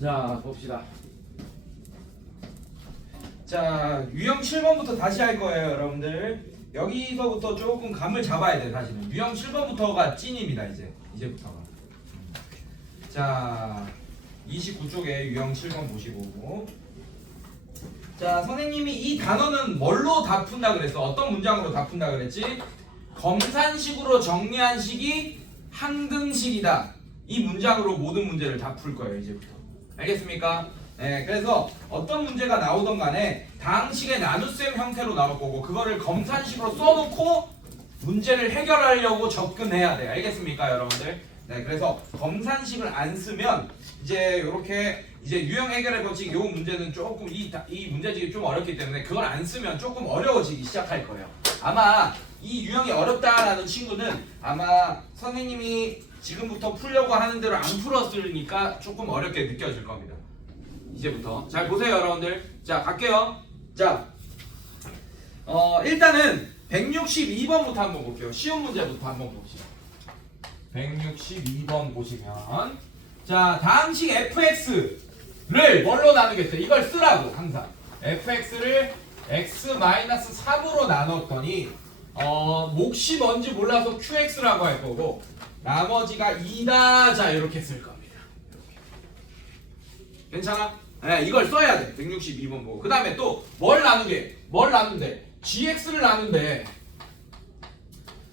자, 봅시다. 자, 유형 7번부터 다시 할 거예요, 여러분들. 여기서부터 조금 감을 잡아야 돼, 사실은. 유형 7번부터가 찐입니다, 이제부터가. 자, 29쪽에 유형 7번 보시고. 자, 선생님이 이 단어는 뭘로 다 푼다 그랬어? 어떤 문장으로 다 푼다 그랬지? 검산식으로 정리한 식이 항등식이다. 이 문장으로 모든 문제를 다 풀 거예요, 이제부터. 알겠습니까? 네, 그래서 어떤 문제가 나오던 간에 다항식의 나눗셈 형태로 나올 거고 그거를 검산식으로 써놓고 문제를 해결하려고 접근해야 돼요. 알겠습니까, 여러분들? 네, 그래서 검산식을 안 쓰면 이제 이렇게 이제 유형 해결의 법칙 요 문제는 조금 이 문제집이 좀 어렵기 때문에 그걸 안 쓰면 조금 어려워지기 시작할 거예요. 아마 이 유형이 어렵다라는 친구는 아마 선생님이 지금부터 풀려고 하는 대로 안 풀었으니까 조금 어렵게 느껴질 겁니다. 이제부터 잘 보세요, 여러분들. 자, 갈게요. 자, 일단은 162번부터 한번 볼게요. 쉬운 문제부터 한번 봅시다. 162번 보시면 자, 다항식 fx를 뭘로 나누겠어요? 이걸 쓰라고 항상. fx를 x-3으로 나눴더니 몫이 뭔지 몰라서 qx라고 할 거고 나머지가 2다. 자, 이렇게 쓸 겁니다. 이렇게. 괜찮아? 네, 이걸 써야 돼. 162번 보고. 그 다음에 또 뭘 나눈대? gx를 나눈대.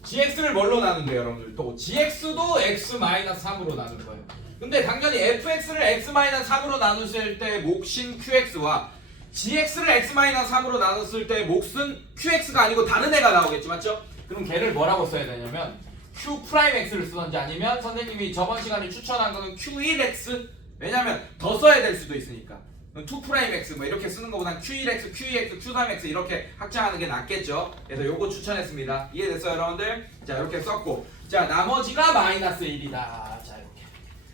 gx를 뭘로 나눈대, 여러분들? 또 gx도 x-3으로 나눌 거예요. 근데 당연히 fx를 x-3으로 나눴을 때 몫인 qx와 gx를 x-3으로 나눴을 때 몫은 qx가 아니고 다른 애가 나오겠지, 맞죠? 그럼 걔를 뭐라고 써야 되냐면 q'x를 쓰던지 아니면 선생님이 저번 시간에 추천한 거는 q1x. 왜냐면 더 써야 될 수도 있으니까 2'x 뭐 이렇게 쓰는 것보단 q1x, q2x, q3x 이렇게 확장하는 게 낫겠죠. 그래서 요거 추천했습니다. 이해됐어요, 여러분들? 자, 이렇게 썼고 자, 나머지가 마이너스 1이다. 자, 이렇게.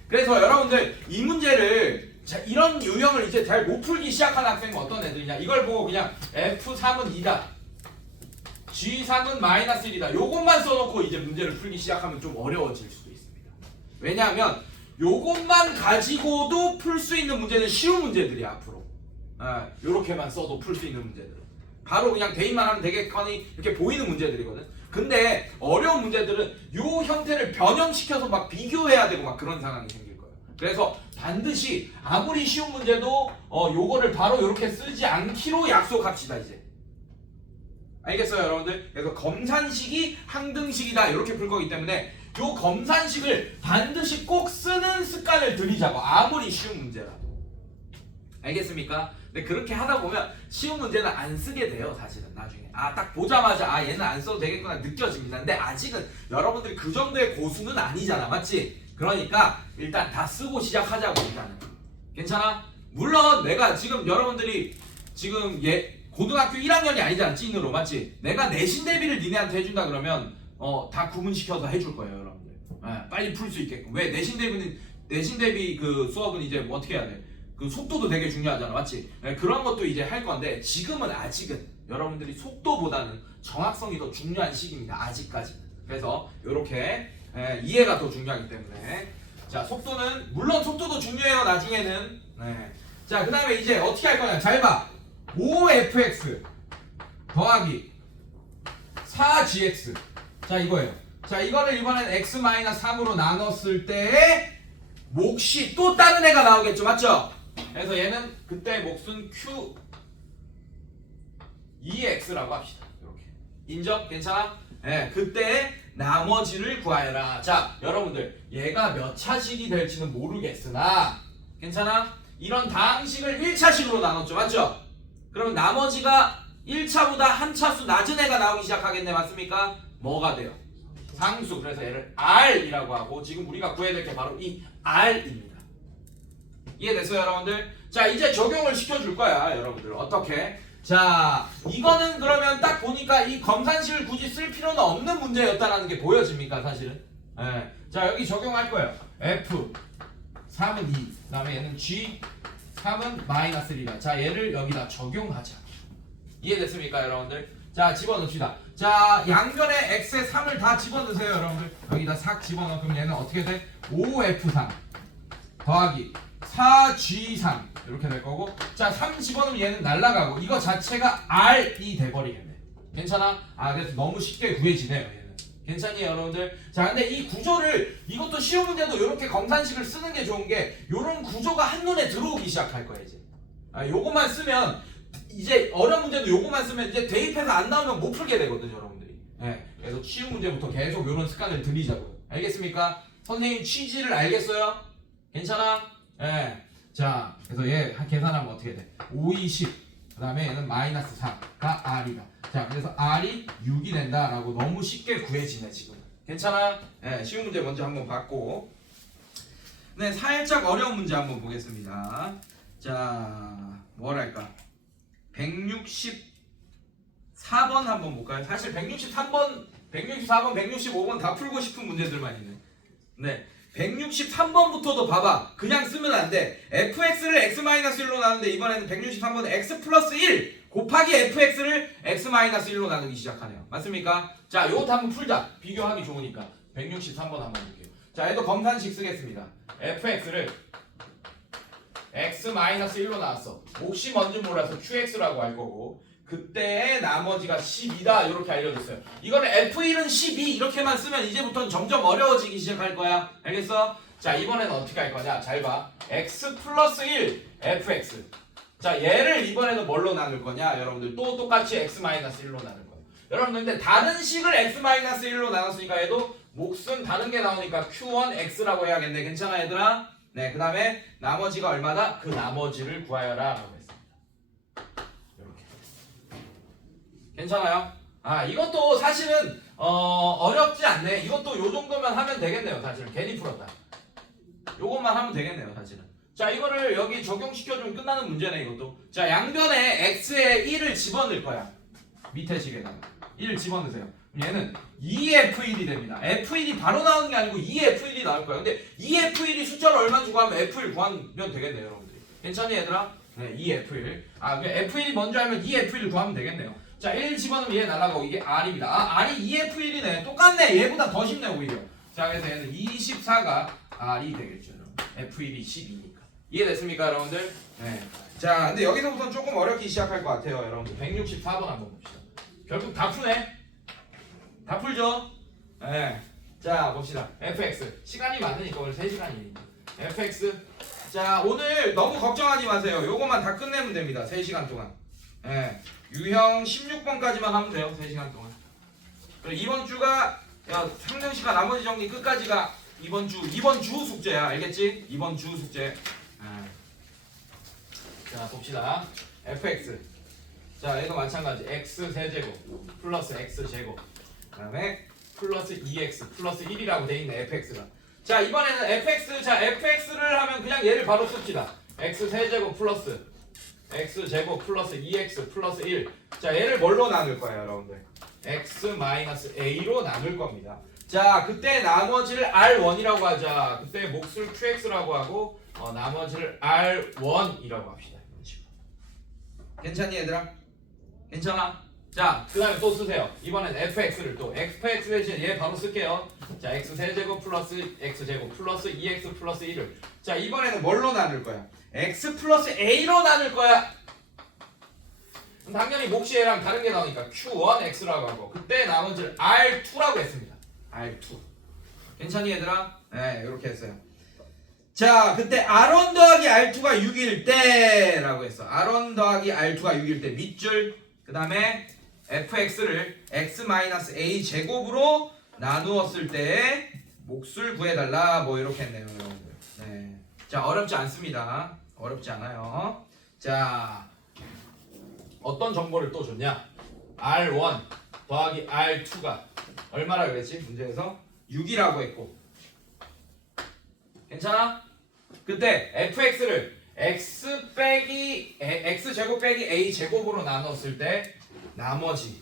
그래서 여러분들 이 문제를 자, 이런 유형을 이제 잘 못 풀기 시작한 학생은 어떤 애들이냐, 이걸 보고 그냥 f3은 2다, g3은 마이너스 1이다 요것만 써놓고 이제 문제를 풀기 시작하면 좀 어려워질 수도 있습니다. 왜냐하면 요것만 가지고도 풀 수 있는 문제는 쉬운 문제들이야, 앞으로. 요렇게만 써도 풀 수 있는 문제들. 바로 그냥 대입만 하면 되겠거니 이렇게 보이는 문제들이거든. 근데 어려운 문제들은 요 형태를 변형시켜서 막 비교해야 되고 막 그런 상황이 생길 거예요. 그래서 반드시 아무리 쉬운 문제도 요거를 바로 요렇게 쓰지 않기로 약속합시다, 이제. 알겠어요, 여러분들? 그래서 검산식이 항등식이다 이렇게 풀 거기 때문에 요 검산식을 반드시 꼭 쓰는 습관을 들이자고, 아무리 쉬운 문제라도. 알겠습니까? 근데 그렇게 하다 보면 쉬운 문제는 안 쓰게 돼요, 사실은. 나중에 딱 보자마자 얘는 안 써도 되겠구나 느껴집니다. 근데 아직은 여러분들이 그 정도의 고수는 아니잖아, 맞지? 그러니까 일단 다 쓰고 시작하자고. 일단은 괜찮아? 물론 내가 지금 여러분들이 지금 고등학교 1학년이 아니잖아, 찐으로. 맞지? 내가 내신 대비를 니네한테 해준다 그러면 다 구분시켜서 해줄 거예요, 여러분들. 빨리 풀 수 있게끔. 왜? 내신 대비 그 수업은 이제 뭐 어떻게 해야 돼? 그 속도도 되게 중요하잖아, 맞지? 그런 것도 이제 할 건데 지금은 아직은 여러분들이 속도보다는 정확성이 더 중요한 시기입니다, 아직까지. 그래서 이렇게 이해가 더 중요하기 때문에 자, 속도는 물론 속도도 중요해요, 나중에는. 자, 그 다음에 이제 어떻게 할 거냐? 잘 봐. 5fx 더하기 4gx. 자, 이거예요. 자, 이거를 이번엔 x-3으로 나눴을 때 몫이 또 다른 애가 나오겠죠, 맞죠? 그래서 얘는 그때 몫은 q2x라고 합시다. 이렇게. 인정? 괜찮아? 그때 나머지를 구하여라. 자, 여러분들 얘가 몇 차식이 될지는 모르겠으나 괜찮아? 이런 다항식을 1차식으로 나눴죠, 맞죠? 그럼 나머지가 1차보다 한 차수 낮은 애가 나오기 시작하겠네, 맞습니까? 뭐가 돼요? 상수. 그래서 얘를 R이라고 하고 지금 우리가 구해야 될 게 바로 이 R입니다. 이해됐어요, 여러분들? 자, 이제 적용을 시켜줄 거야, 여러분들. 어떻게? 자, 이거는 그러면 딱 보니까 이 검산식을 굳이 쓸 필요는 없는 문제였다는 게 보여집니까, 사실은? 자, 여기 적용할 거예요. F 3은 2, 그 다음에 얘는 G 3은 마이너스 1이다. 자, 얘를 여기다 적용하자. 이해됐습니까, 여러분들? 자, 집어넣읍시다. 자, 양변에 x에 3을 다 집어넣으세요, 여러분들. 여기다 싹 집어넣으면 얘는 어떻게 돼? 5f3 더하기 4G3 이렇게 될 거고 자 3 집어넣으면 얘는 날라가고 이거 자체가 R이 돼버리겠네. 괜찮아? 그래서 너무 쉽게 구해지네요 얘는. 괜찮니 여러분들? 자 근데 이 구조를 이것도 쉬운 문제도 이렇게 검산식을 쓰는 게 좋은 게 요런 구조가 한눈에 들어오기 시작할 거야 이제. 요것만 쓰면 이제 어려운 문제도 요것만 쓰면 이제 대입해서 안 나오면 못 풀게 되거든요 여러분들이. 그래서 쉬운 문제부터 계속 요런 습관을 들이자고요. 알겠습니까? 선생님 취지를 알겠어요? 괜찮아? 자 그래서 얘 계산하면 어떻게 돼? 5, 20 그 다음에 얘는 마이너스 4가 R이다. 자 그래서 R이 6이 된다라고 너무 쉽게 구해지네 지금. 괜찮아? 쉬운 문제 먼저 한번 봤고 네 살짝 어려운 문제 한번 보겠습니다. 자 뭐랄까 164번 한번 볼까요? 사실 163번, 164번, 165번 다 풀고 싶은 문제들만 있네. 네, 163번부터도 봐봐. 그냥 쓰면 안 돼. fx를 x-1로 나누는데 이번에는 163번은 x 플러스 1 곱하기 fx를 x-1로 나누기 시작하네요. 맞습니까? 자, 요것도 한번 풀자. 비교하기 좋으니까. 163번 한번 볼게요. 자, 얘도 검산식 쓰겠습니다. fx를 x-1로 나왔어. 몫이 뭔지 몰라서 qx라고 할 거고 그때의 나머지가 12다 이렇게 알려줬어요. 이거는 F1은 12 이렇게만 쓰면 이제부터는 점점 어려워지기 시작할 거야. 알겠어? 자 이번에는 어떻게 할 거냐? 잘 봐. x 플러스 1 fx. 자 얘를 이번에는 뭘로 나눌 거냐? 여러분들 또 똑같이 x-1로 나눌 거예요. 여러분들 근데 다른 식을 x-1로 나눴으니까 얘도 몫은 다른 게 나오니까 q1x라고 해야겠네. 괜찮아 얘들아? 네, 그 다음에 나머지가 얼마다? 그 나머지를 구하여라 라고 했습니다. 이렇게. 괜찮아요? 이것도 사실은 어렵지 않네. 이것도 요 정도면 하면 되겠네요. 사실은 괜히 풀었다. 요것만 하면 되겠네요. 사실은. 자 이거를 여기 적용시켜주면 끝나는 문제네 이것도. 자 양변에 x에 1을 집어넣을 거야. 밑에 식에다가 1을 집어넣으세요. 얘는 2f1이 됩니다. f1이 바로 나오는 게 아니고 2f1이 나올 거예요. 근데 2f1이 숫자를 얼마 주고 하면 f1 구하면 되겠네요 여러분들이. 괜찮니 얘들아? 네 2f1. f1이 먼저 알면 2f1을 구하면 되겠네요. 자 1 집어넣으면 얘 날아가고 이게 r입니다. r이 2f1이네. 똑같네. 얘보다 더 쉽네 오히려. 자 그래서 얘는 24가 r이 되겠죠. f1이 12니까. 이해됐습니까 여러분들? 네. 자 근데 여기서부터는 조금 어렵기 시작할 것 같아요 여러분들. 164번 한번 봅시다. 결국 다 푸네. 다 풀죠? 네. 자 봅시다. fx 시간이 많으니까 오늘 3시간이니까 fx. 자 오늘 너무 걱정하지 마세요. 요것만 다 끝내면 됩니다. 3시간 동안. 네. 유형 16번까지만 하면 돼요. 3시간 동안. 그리고 이번 주가 상정시간 나머지 정리 끝까지가 이번 주 숙제야. 알겠지? 이번 주 숙제. 자 봅시다. fx. 자 얘도 마찬가지. x 세제곱 플러스 x 제곱 그 다음에 플러스 2x 플러스 1이라고 돼 있네 fx가. 자 이번에는 fx. 자 fx를 하면 그냥 얘를 바로 씁시다. x 세제곱 플러스 x 제곱 플러스 2x 플러스 1. 자 얘를 뭘로 나눌 거예요 여러분들? x 마이너스 a로 나눌 겁니다. 자 그때 나머지를 r1이라고 하자. 그때 몫을 qx라고 하고 나머지를 r1이라고 합시다. 이런 식으로. 괜찮니 얘들아? 괜찮아? 자 그 다음에 또 쓰세요. 이번엔 fx를 또 fx 대신 얘 바로 쓸게요. 자 x 세제곱 플러스 x 제곱 플러스 2x 플러스 1을. 자 이번에는 뭘로 나눌 거야? x 플러스 a로 나눌 거야. 당연히 몫이 얘랑 다른 게 나오니까 q1x라고 하고 그때 나머지를 r2라고 했습니다. r2. 괜찮니 얘들아? 네 이렇게 했어요. 자 그때 r1 더하기 r2가 6일 때 라고 했어. r1 더하기 r2가 6일 때 밑줄. 그 다음에 fx를 x-a 제곱으로 나누었을 때 몫을 구해달라 뭐 이렇게 했네요 여러분들. 네. 자 어렵지 않습니다. 어렵지 않아요. 자 어떤 정보를 또 줬냐? r1 더하기 r2가 얼마라 그랬지? 문제에서 6이라고 했고 괜찮아? 그때 fx를 x 제곱 빼기 a 제곱으로 나눴을 때 나머지를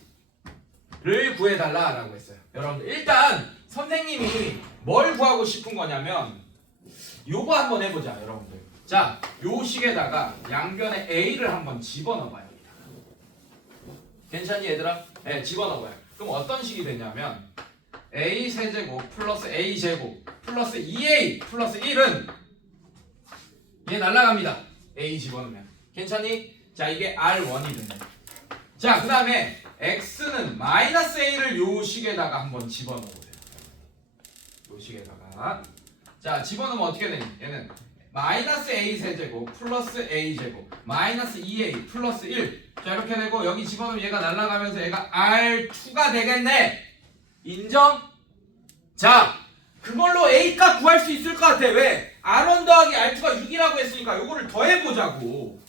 구해달라라고 했어요. 여러분들 일단 선생님이 뭘 구하고 싶은 거냐면 요거 한번 해보자 여러분들. 자 요 식에다가 양변에 a를 한번 집어넣어봐요. 괜찮니 얘들아? 네 집어넣어봐요. 그럼 어떤 식이 되냐면 a 세제곱 플러스 a 제곱 플러스 2a 플러스 1은 얘 날라갑니다. A 집어넣으면. 괜찮니? 자, 이게 R1이 되네. 자, 그 다음에 X는 마이너스 A를 요 식에다가 한번 집어넣어보세요. 요 식에다가. 자, 집어넣으면 어떻게 되니? 얘는 마이너스 A 세제곱 플러스 A 제곱 마이너스 2A 플러스 1. 자, 이렇게 되고 여기 집어넣으면 얘가 날아가면서 얘가 R2가 되겠네. 인정? 자, 그걸로 A 값 구할 수 있을 것 같아. 왜? R1 더하기 R2가 6이라고 했으니까 요거를 더해보자고.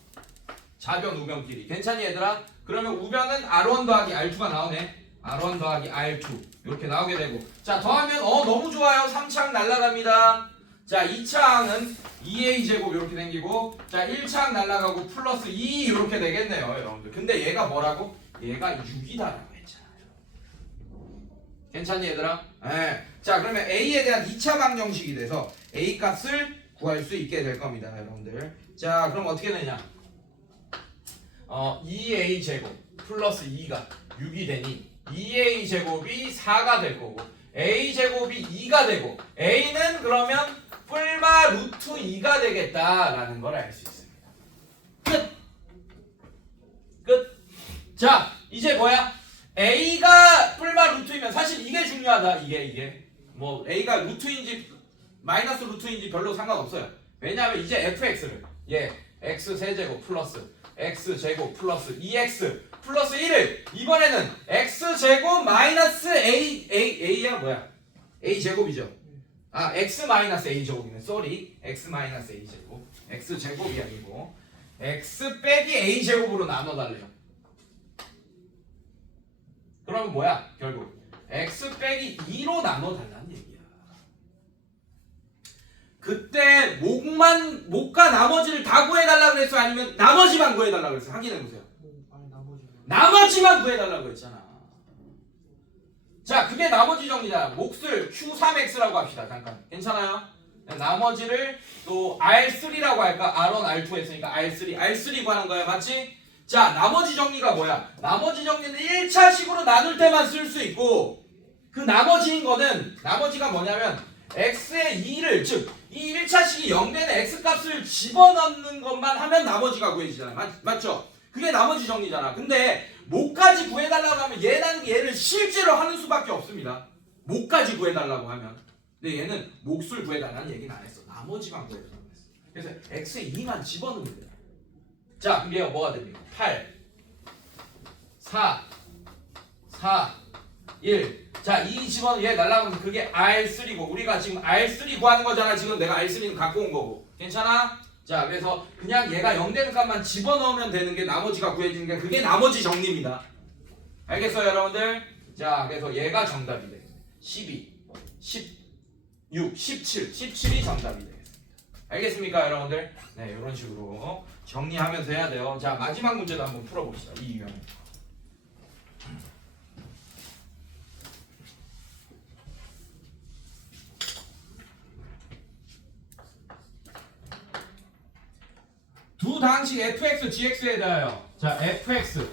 좌변 우변끼리. 괜찮니 얘들아? 그러면 우변은 R1 더하기 R2가 나오네. R1 더하기 R2 이렇게 나오게 되고. 자, 더하면 너무 좋아요. 3차항 날아갑니다. 자, 2차항은 2A 제곱 이렇게 생기고, 자, 1차항 날아가고 플러스 2 이렇게 되겠네요, 여러분들. 근데 얘가 뭐라고? 얘가 6이다라고 했잖아요. 괜찮니 얘들아? 네. 자, 그러면 A에 대한 2차 방정식이 돼서 A 값을 구할 수 있게 될 겁니다, 여러분들. 자, 그럼 어떻게 되냐? 2A 제곱 플러스 2가 6이 되니 2A 제곱이 4가 될 거고 A 제곱이 2가 되고 A는 그러면 뿔마 루트 2가 되겠다라는 걸 알 수 있습니다. 끝! 끝! 자, 이제 뭐야? A가 뿔마 루트이면 사실 이게 중요하다. 이게 뭐 A가 루트인지 마이너스 루트인지 별로 상관없어요. 왜냐하면 이제 fx를 x 세제곱 플러스 x 제곱 플러스 2x 플러스 1을 이번에는 x 제곱 마이너스 a야 뭐야? a 제곱이죠. 아, x 마이너스 a 제곱이네. 쏘리. x 마이너스 a 제곱. x 제곱이 아니고 x 빼기 a 제곱으로 나눠 달래요. 그러면 뭐야? 결국 x 빼기 2로 나눠 달라는 얘기야. 그때 목과 나머지를 다 구해달라고 그랬어? 아니면 나머지만 구해달라고 그랬어? 확인해보세요. 나머지만 구해달라고 했잖아. 자, 그게 나머지 정리다. 몫을 Q3X라고 합시다. 잠깐. 괜찮아요? 나머지를 또 R3라고 할까? R1, R2 했으니까 R3 구하는 거야. 맞지? 자, 나머지 정리가 뭐야? 나머지 정리는 1차식으로 나눌 때만 쓸 수 있고, 그 나머지인 거는, 나머지가 뭐냐면 x의 2를, 즉 이 1차식이 0되는 x값을 집어넣는 것만 하면 나머지가 구해지잖아요. 맞죠? 그게 나머지 정리잖아. 근데 목까지 구해달라고 하면 얘를 실제로 하는 수밖에 없습니다. 목까지 구해달라고 하면. 근데 얘는 몫을 구해달라는 얘기는 안 했어. 나머지만 구해달라고 했어. 그래서 x의 2만 집어넣으면 돼. 자, 그럼 얘가 뭐가 됩니까? 8 4 1. 자, 이 집어넣으면 얘 날라가면 그게 R3고 우리가 지금 R3 구하는 거잖아. 지금 내가 R3는 갖고 온 거고. 괜찮아? 자, 그래서 그냥 얘가 0되는 값만 집어넣으면 되는 게 나머지가 구해지는 게 그게 나머지 정리입니다. 알겠어요, 여러분들? 자, 그래서 얘가 정답이 되겠습니다. 12, 16, 17, 17이 정답이 되겠습니다. 알겠습니까, 여러분들? 네, 이런 식으로 정리하면서 해야 돼요. 자, 마지막 문제도 한번 풀어봅시다. 이 유형. 두 당식 fx, gx에 대하여 자 fx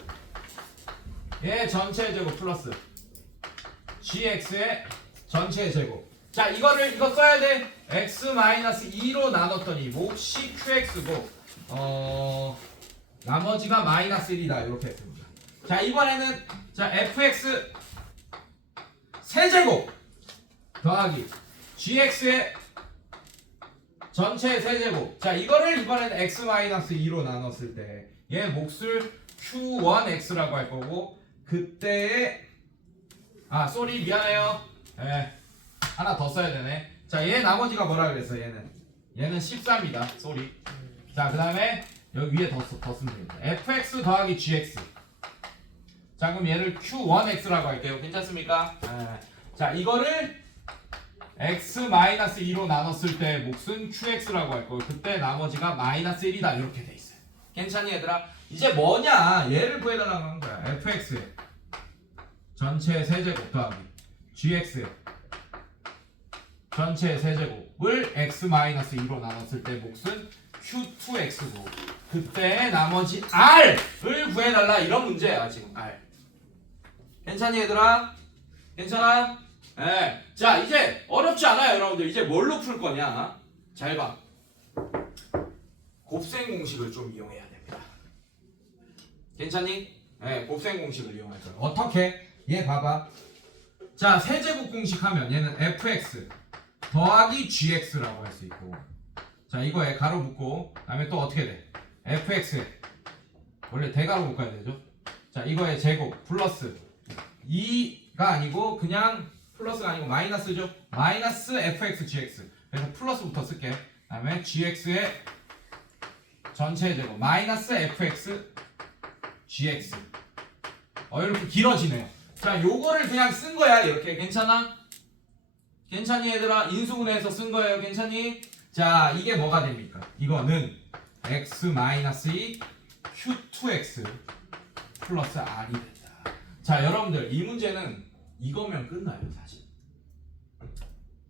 의 전체 제곱 플러스 gx의 전체 제곱. 자, 이거 써야 돼. x-2로 나눴더니 몫이 qx고 나머지가 마이너스 1이다 이렇게 했습니다. 자, 이번에는 자 fx 세제곱 더하기 gx의 전체 세제곱. 자, 이거를 이번에는 x-2로 나눴을 때 얘 몫을 q1x라고 할 거고 그때의 미안해요. 하나 더 써야 되네. 자, 얘 나머지가 뭐라 그랬어? 얘는 14입니다. 자, 그 다음에 여기 위에 더 쓰면 됩니다. fx 더하기 gx. 자, 그럼 얘를 q1x라고 할게요. 괜찮습니까? 자, 이거를 x-2로 나눴을 때 몫은 qx라고 할 거고 그때 나머지가 마이너스 1이다 이렇게 돼 있어요. 괜찮니 얘들아? 이제 뭐냐? 얘를 구해달라고 하는 거야. fx의 전체 세제곱 더하기 gx의 전체 세제곱을 x-2로 나눴을 때 몫은 q2x고 그때 나머지 r을 구해달라 이런 문제야 지금. r. 괜찮니 얘들아? 괜찮아? 네. 자, 이제 어렵지 않아요 여러분들. 이제 뭘로 풀 거냐? 잘 봐. 곱셈 공식을 좀 이용해야 됩니다. 괜찮니? 네, 곱셈 공식을 이용할 거예요. 어떻게? 얘 봐봐. 자, 세제곱 공식 하면 얘는 fx 더하기 gx라고 할 수 있고, 자, 이거에 가로 묶고, 그다음에 또 어떻게 돼? fx 원래 대가로 묶어야 되죠. 자, 이거에 제곱 플러스 2가 아니고 그냥 플러스가 아니고 마이너스죠. 마이너스 fx gx. 그래서 플러스부터 쓸게. 그다음에 gx의 전체 제곱 마이너스 fx gx. 이렇게 길어지네요. 자, 요거를 그냥 쓴 거야. 이렇게. 괜찮아? 괜찮니 얘들아? 인수분해해서 쓴 거예요. 괜찮니? 자, 이게 뭐가 됩니까? 이거는 x-2 q2x 플러스 r이 된다. 자, 여러분들 이 문제는 이거면 끝나요, 사실.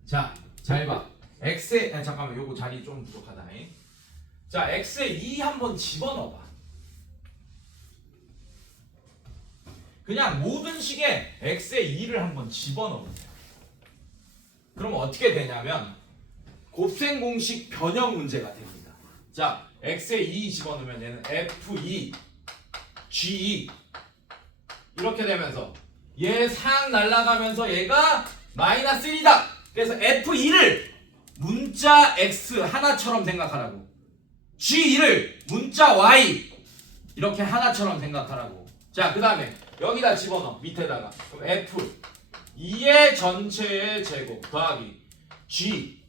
자, 잘 봐. x에 잠깐만, 요거 자리 좀 부족하다. 자, x에 2 한번 집어넣어봐. 그냥 모든 식에 x에 2를 한번 집어넣으세요. 그러면 어떻게 되냐면 곱셈 공식 변형 문제가 됩니다. 자, x에 2 집어넣으면 얘는 f2 g2 이렇게 되면서 얘 상 날아가면서 얘가 마이너스 1이다. 그래서 f2를 문자 x 하나처럼 생각하라고, g2를 문자 y 이렇게 하나처럼 생각하라고. 자, 그 다음에 여기다 집어넣어. 밑에다가. 그럼 f 2의 전체의 제곱 더하기 g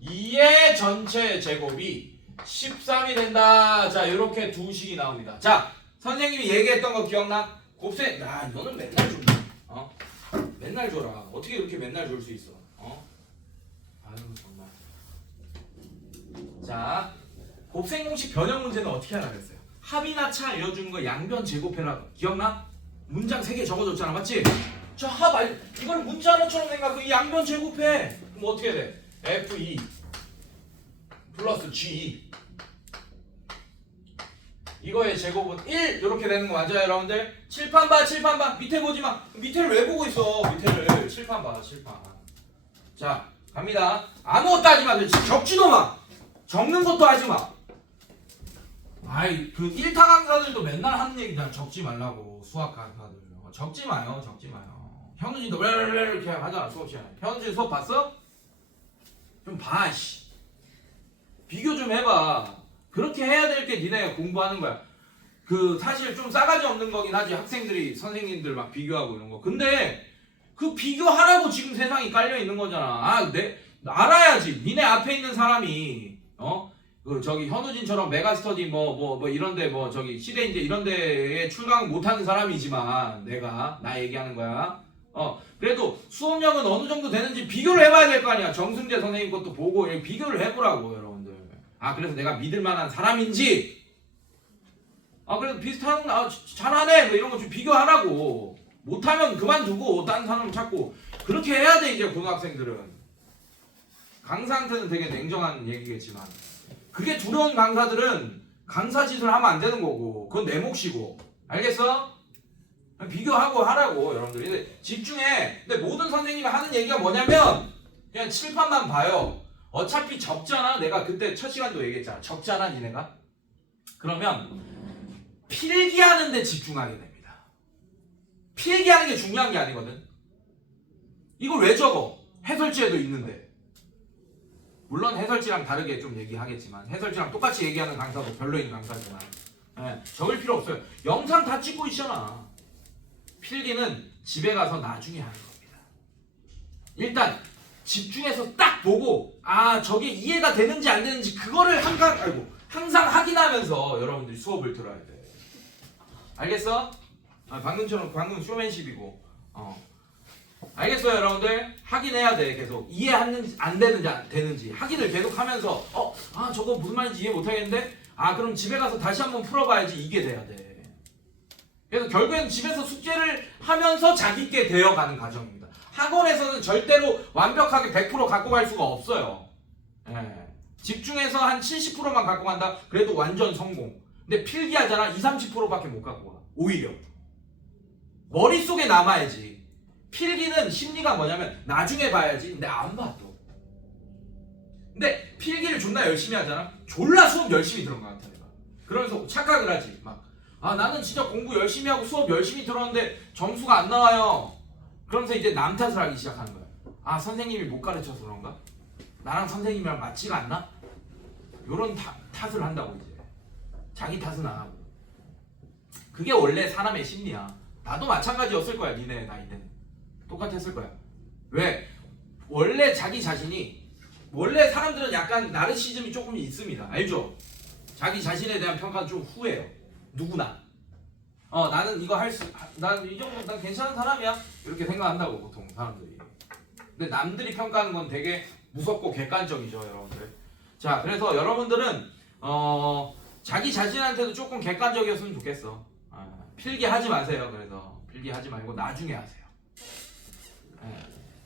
2의 전체의 제곱이 13이 된다. 자, 이렇게 두 식이 나옵니다. 자, 선생님이 얘기했던 거 기억나? 곱셈. 야, 너는 맨날 줘. 맨날 줘라. 어떻게 이렇게 맨날 줄 수 있어? 아유, 정말. 자, 곱셈 공식 변형 문제는 어떻게 하라 그랬어요? 합이나 차 알려주는 거 양변 제곱해라. 기억나? 문장 3개 적어줬잖아, 맞지? 자, 이걸 문자 하나처럼 생각해. 양변 제곱해. 그럼 어떻게 돼? f2 플러스 g2 이거의 제곱은 1 이렇게 되는 거 맞아요, 여러분들? 칠판 봐, 칠판 봐. 밑에 보지 마. 밑에를 왜 보고 있어? 밑에를. 칠판 봐, 칠판. 자, 갑니다. 아무것도 하지 마. 적지도 마. 적는 것도 하지 마. 아이, 그 1타 강사들도 맨날 하는 얘기잖아. 적지 말라고. 수학 강사들. 적지 마요, 적지 마요. 현우진도 왜 이렇게 하잖아, 수업 시간에. 현우진 수업 봤어? 좀 봐, 씨. 비교 좀 해봐. 그렇게 해야 될 게 니네가 공부하는 거야. 그 사실 좀 싸가지 없는 거긴 하지. 학생들이 선생님들 막 비교하고 이런 거. 근데 그 비교하라고 지금 세상이 깔려 있는 거잖아. 알아야지. 니네 앞에 있는 사람이 그 저기 현우진처럼 메가스터디 뭐 이런데 뭐 저기 시대인재 이런 데에 출강 못하는 사람이지만 나 얘기하는 거야. 그래도 수업력은 어느 정도 되는지 비교를 해봐야 될 거 아니야. 정승재 선생님 것도 보고 비교를 해보라고, 여러분들. 그래서 내가 믿을 만한 사람인지, 그래도 비슷한, 잘하네 뭐 이런 거 좀 비교하라고. 못하면 그만두고 다른 사람 찾고 그렇게 해야 돼. 이제 고등학생들은. 강사한테는 되게 냉정한 얘기겠지만 그게 두려운 강사들은 강사 짓을 하면 안 되는 거고, 그건 내 몫이고. 알겠어? 비교하고 하라고, 여러분들. 근데 집중해. 근데 모든 선생님이 하는 얘기가 뭐냐면 그냥 칠판만 봐요. 어차피 적잖아. 내가 그때 첫 시간도 얘기했잖아. 적잖아, 니네가. 그러면 필기하는 데 집중하게 됩니다. 필기하는 게 중요한 게 아니거든. 이걸 왜 적어? 해설지에도 있는데. 물론 해설지랑 다르게 좀 얘기하겠지만, 해설지랑 똑같이 얘기하는 강사도 별로인 강사지만, 적을 필요 없어요. 영상 다 찍고 있잖아. 필기는 집에 가서 나중에 하는 겁니다. 일단 집중해서 딱 보고 저게 이해가 되는지 안 되는지 그거를 항상 확인하면서 여러분들이 수업을 들어야 돼. 알겠어? 방금 쇼맨십이고. 알겠어요, 여러분들? 확인해야 돼. 계속 이해하는지 안 되는지 확인을 계속 하면서 저거 무슨 말인지 이해 못하겠는데? 그럼 집에 가서 다시 한번 풀어봐야지. 이게 돼야 돼. 그래서 결국에는 집에서 숙제를 하면서 자기께 되어가는 과정입니다. 학원에서는 절대로 완벽하게 100% 갖고 갈 수가 없어요. 집중해서 한 70%만 갖고 간다? 그래도 완전 성공. 근데 필기하잖아? 20-30%밖에 못 갖고 가. 오히려 머릿속에 남아야지. 필기는 심리가 뭐냐면 나중에 봐야지. 근데 안 봐 또. 근데 필기를 존나 열심히 하잖아. 졸라 수업 열심히 들은 것 같아 내가. 그러면서 착각을 하지. 막 아 나는 진짜 공부 열심히 하고 수업 열심히 들었는데 점수가 안 나와요. 그러면서 이제 남 탓을 하기 시작하는 거야. 아 선생님이 못 가르쳐서 그런가? 나랑 선생님이랑 맞지가 않나? 요런 탓을 한다고 이제. 자기 탓은 안 하고. 그게 원래 사람의 심리야. 나도 마찬가지였을 거야. 니네 나이 때는 똑같았을 거야. 왜? 원래 자기 자신이 원래 사람들은 약간 나르시즘이 조금 있습니다. 알죠? 자기 자신에 대한 평가는 좀 후해요. 누구나. 나는 이거 난 이 정도 난 괜찮은 사람이야. 이렇게 생각한다고 보통 사람들이. 근데 남들이 평가하는 건 되게 무섭고 객관적이죠, 여러분들. 자, 그래서 여러분들은 자기 자신한테도 조금 객관적이었으면 좋겠어. 필기하지 마세요. 그래서 필기하지 말고 나중에 하세요.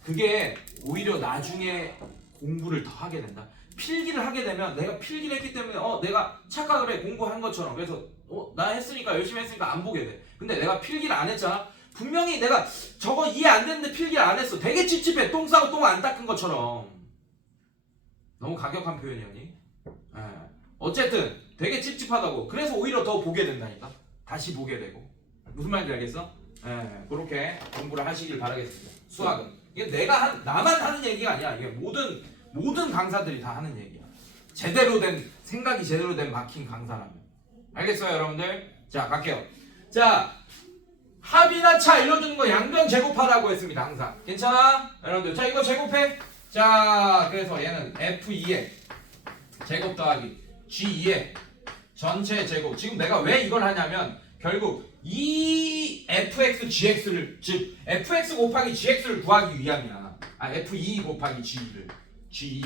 그게 오히려 나중에 공부를 더 하게 된다. 필기를 하게 되면 내가 필기를 했기 때문에 내가 착각을 해 공부한 것처럼. 그래서 나 했으니까 열심히 했으니까 안 보게 돼. 근데 내가 필기를 안 했잖아. 분명히 내가 저거 이해 안 됐는데 필기를 안 했어. 되게 찝찝해. 똥 싸고 똥 안 닦은 것처럼. 너무 가격한 표현이었니? 어쨌든 되게 찝찝하다고. 그래서 오히려 더 보게 된다니까. 다시 보게 되고. 무슨 말인지 알겠어? 그렇게 공부를 하시길 바라겠습니다. 수학은 이게 나만 하는 얘기가 아니야. 이게 모든 강사들이 다 하는 얘기야. 제대로 된 생각이 제대로 된 막힌 강사라면. 알겠어요, 여러분들? 자, 갈게요. 자, 합이나 차 알려주는 거 양변 제곱하라고 했습니다. 항상. 괜찮아? 여러분들. 자, 이거 제곱해. 자, 그래서 얘는 F2의 제곱 더하기 G2의 전체 제곱. 지금 내가 왜 이걸 하냐면 결국 이 fx gx를 즉 fx 곱하기 gx를 구하기 위함이야. f2 곱하기 g2.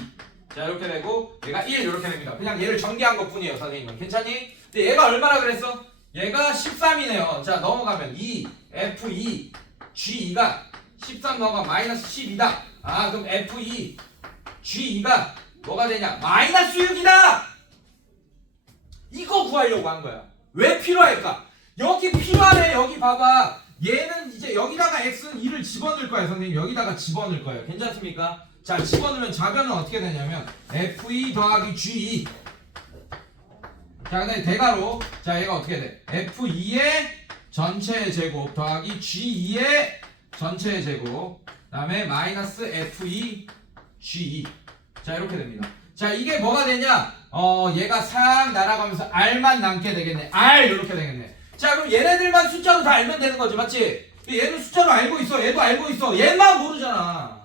자, 이렇게 되고 얘가 1 이렇게 됩니다. 그냥 얘를 전개한 것뿐이에요, 선생님은. 괜찮니? 근데 얘가 얼마나 그랬어? 얘가 13이네요. 자, 넘어가면 2 f2 g2가 13 넘어가 마이너스 12다. 그럼 f2 g2가 뭐가 되냐? 마이너스 6이다. 이거 구하려고 한 거야. 왜 필요할까? 여기 필요하네. 여기 봐봐. 얘는 이제 여기다가 x는 2를 집어넣을 거야, 선생님. 여기다가 집어넣을 거예요. 괜찮습니까? 자, 집어넣으면 좌변은 어떻게 되냐면 f2 더하기 g2. 자, 근데 대괄호. 자, 얘가 어떻게 돼? f2의 전체 제곱 더하기 g2의 전체 제곱. 그다음에 마이너스 f2 g2. 자, 이렇게 됩니다. 자, 이게 뭐가 되냐? 얘가 싹 날아가면서 r만 남게 되겠네. r 이렇게 되겠네. 자, 그럼 얘네들만 숫자로 다 알면 되는 거지, 맞지? 얘는 숫자로 알고 있어. 얘도 알고 있어. 얘만 모르잖아.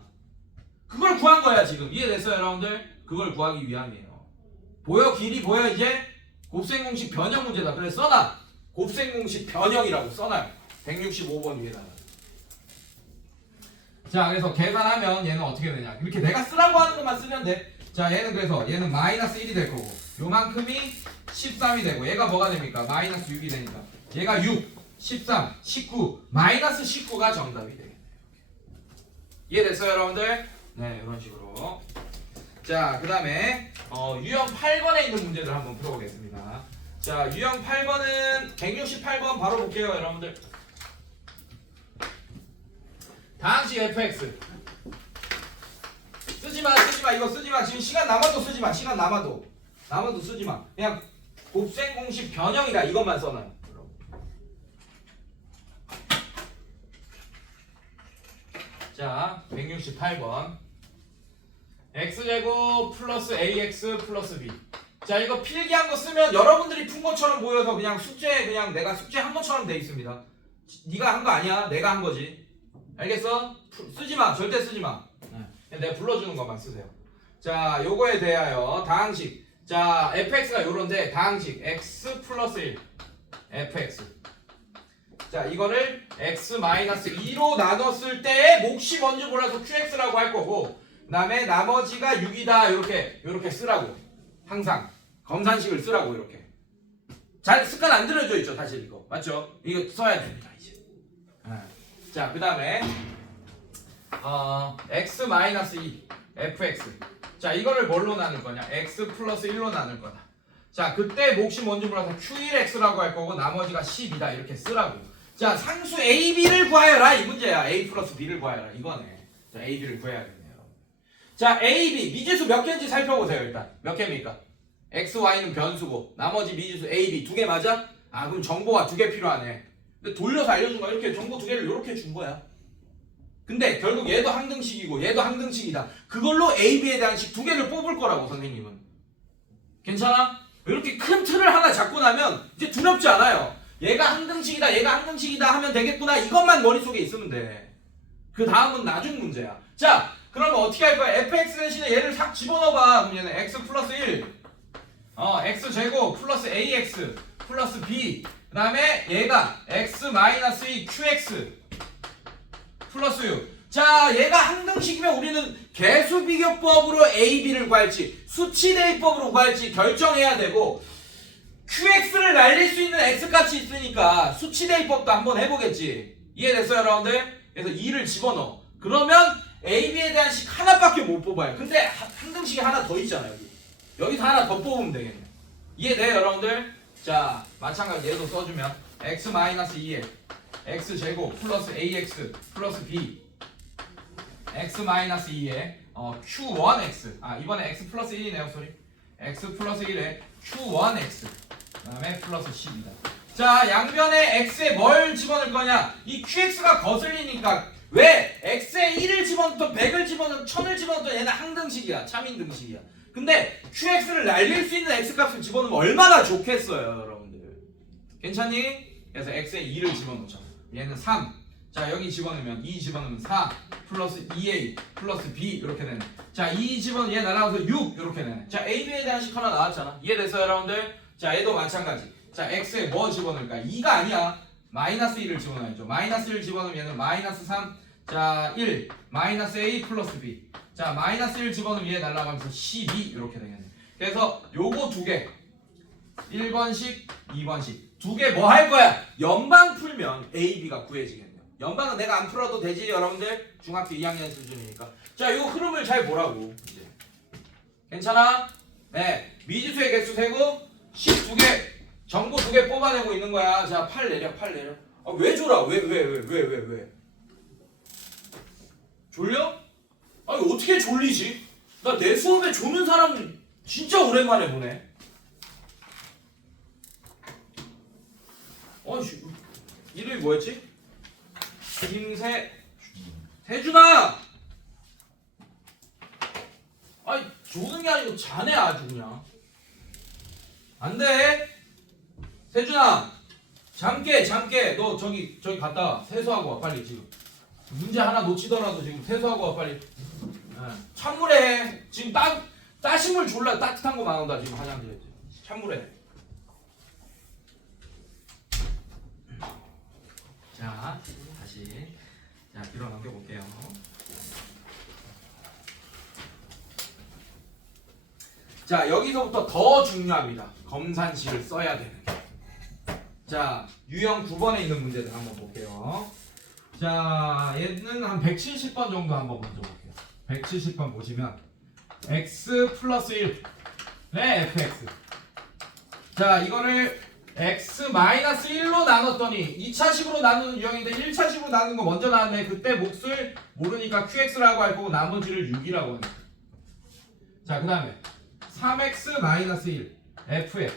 그걸 구한 거야, 지금. 이해됐어요, 여러분들? 그걸 구하기 위함이에요. 보여? 길이 보여, 이제? 곱셈 공식 변형 문제다. 그래, 써놔. 곱셈 공식 변형이라고 써놔요. 165번 위에다가. 자, 그래서 계산하면 얘는 어떻게 되냐? 이렇게 내가 쓰라고 하는 것만 쓰면 돼. 자, 얘는 그래서 얘는 마이너스 1이 될 거고 요만큼이 13이 되고 얘가 뭐가 됩니까? 마이너스 6이 되니까 얘가 6, 13, 19 마이너스 19가 정답이 되겠네요. 이해됐어요, 여러분들? 네, 이런 식으로. 자, 그 다음에 유형 8번에 있는 문제들 한번 풀어보겠습니다. 자, 유형 8번은 168번 바로 볼게요, 여러분들. 다항식 fx 쓰지마 이거 쓰지마. 지금 시간 남아도 쓰지마. 시간 남아도 쓰지마. 그냥 곱셈 공식 변형이다 이것만 써놔요. 자, 168번 x제곱 플러스 ax 플러스 b. 자, 이거 필기한 거 쓰면 여러분들이 푼 것처럼 보여서 그냥 그냥 내가 숙제한 것처럼 돼 있습니다. 네가 한 거 아니야. 내가 한 거지. 알겠어? 쓰지마. 절대 쓰지마. 내가 불러주는 것만 쓰세요. 자, 요거에 대하여 다항식. 자, fx가 요런데 다항식 x 플러스 1 fx. 자, 이거를 x-2로 나눴을 때의 몫이 뭔지 몰라서 qx라고 할 거고 그 다음에 나머지가 6이다 요렇게 쓰라고. 항상 검산식을 쓰라고. 이렇게 잘 습관 안 들어져 있죠. 사실 이거 맞죠? 이거 써야 됩니다 이제. 자, 그 다음에 x-2 fx. 자, 이거를 뭘로 나눌 거냐? x 플러스 1로 나눌 거다. 자, 그때 몫이 뭔지 몰라서 q1x라고 할 거고 나머지가 10이다 이렇게 쓰라고. 자, 상수 a, b를 구하여라 이 문제야. a 플러스 b를 구하여라 이거네. 자, a, b를 구해야겠네요. 자, A, B 미지수 몇 개인지 살펴보세요. 일단 몇 개입니까? X, Y는 변수고 나머지 미지수 A, B 두 개 맞아? 아, 그럼 정보가 두 개 필요하네. 근데 돌려서 알려준 거야. 이렇게 정보 두 개를 이렇게 준 거야. 근데 결국 얘도 항등식이고 얘도 항등식이다. 그걸로 A, B에 대한 식 두 개를 뽑을 거라고 선생님은. 괜찮아? 이렇게 큰 틀을 하나 잡고 나면 이제 두렵지 않아요. 얘가 항등식이다, 얘가 항등식이다 하면 되겠구나. 이것만 머릿속에 있으면 돼. 그 다음은 나중 문제야. 자, 그러면 어떻게 할 거야? fx 대신에 얘를 싹 집어넣어봐. 그럼 얘는 x 플러스 1 x 제곱 플러스 ax 플러스 b 그 다음에 얘가 x 마이너스 2 qx 플러스 6. 자, 얘가 항등식이면 우리는 개수비교법으로 a, b를 구할지 수치대입법으로 구할지 결정해야 되고 qx를 날릴 수 있는 x값이 있으니까 수치대입법도 한번 해보겠지. 이해됐어요 여러분들? 그래서 2를 집어넣어. 그러면 a, b에 대한 식 하나밖에 못 뽑아요. 근데 항등식이 하나 더 있잖아요. 여기서 하나 더 뽑으면 되겠네. 이해돼요 여러분들? 자, 마찬가지 얘도 써주면 x 마이너스 2에 x 제곱 플러스 ax 플러스 b x 마이너스 2에 q1x 이번에 x 플러스 1이네요. 소리 x 플러스 1에 q1x 그 다음에 플러스 10이다. 자, 양변에 x에 뭘 집어넣을 거냐? 이 qx가 거슬리니까 왜 x에 1을 집어넣든 100을 집어넣든 1000을 집어넣든 얘는 항등식이야. 참인등식이야. 근데 qx를 날릴 수 있는 x값을 집어넣으면 얼마나 좋겠어요 여러분들. 괜찮니? 그래서 x에 2를 집어넣자. 얘는 3. 자, 여기 집어넣으면 2 집어넣으면 4 플러스 2a 플러스 b 이렇게 되네. 자, 2 집어넣으면 얘 날아가서 6 이렇게 되네. 자, a, b에 대한 식 하나 나왔잖아. 이해됐어요 여러분들? 자, 얘도 마찬가지. 자, x에 뭐 집어넣을까? 2가 아니야. 마이너스 1을 집어넣어야죠. 마이너스 1 집어넣으면 얘는 마이너스 3. 자, 1 마이너스 a 플러스 b. 자, 마이너스 1 집어넣으면 얘 날아가면서 12 이렇게 되겠네. 그래서 요거 두 개 1번식 2번식 두 개 뭐 할 거야? 연방 풀면 a, b가 구해지겠네요. 연방은 내가 안 풀어도 되지 여러분들? 중학교 2학년 수준이니까. 자, 요 흐름을 잘 보라고 이제. 괜찮아? 네, 미지수의 개수 세고 12개 정보 2개 뽑아내고 있는 거야. 자, 8 내려. 왜 졸아? 왜? 졸려? 아니, 어떻게 졸리지? 나 내 수업에 조는 사람 진짜 오랜만에 보네. 이름이 뭐였지? 태준아! 아니, 조는 게 아니고 자네 아주 그냥. 안 돼. 태준아, 잠깨. 너 저기 갔다 와. 세수하고 와 빨리 지금. 문제 하나 놓치더라도 지금 세수하고 와 빨리. 찬물에 지금 따신물 졸라 따뜻한 거 나온다 지금 화장실에. 찬물에. 자, 다시 길어 넘겨볼게요. 자, 여기서부터 더 중요합니다. 검산식을 써야 되는 게. 자, 유형 9번에 있는 문제들 한번 볼게요. 자, 얘는 한 170번 정도 한번 먼저 볼게요. 170번 보시면 x 플러스 1의 fx. 자, 이거를 x 마이너스 1로 나눴더니 2차식으로 나누는 유형인데 1차식으로 나누는 거 먼저 나왔네. 그때 몫을 모르니까 qx라고 할 거고 나머지를 6이라고 하네. 자, 그 다음에 3x 마이너스 1 fx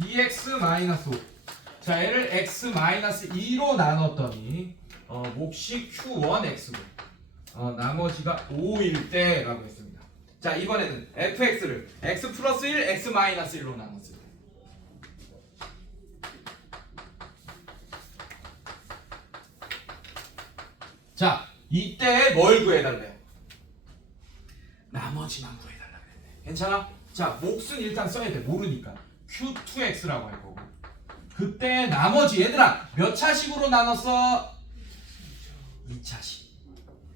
2x 마이너스 5. 자, 얘를 x 마이너스 2로 나눴더니 몫이 q1x고 나머지가 5일 때라고 했습니다. 자, 이번에는 fx를 x 플러스 1 x 마이너스 1로 나눴을 때. 자, 이때 뭘 구해달래요? 나머지만 구해달라 그랬네. 괜찮아? 자, 몫은 일단 써야 돼. 모르니까 q2x라고 할 거고. 그때 나머지 얘들아 몇 차식으로 나눴어? 2차식.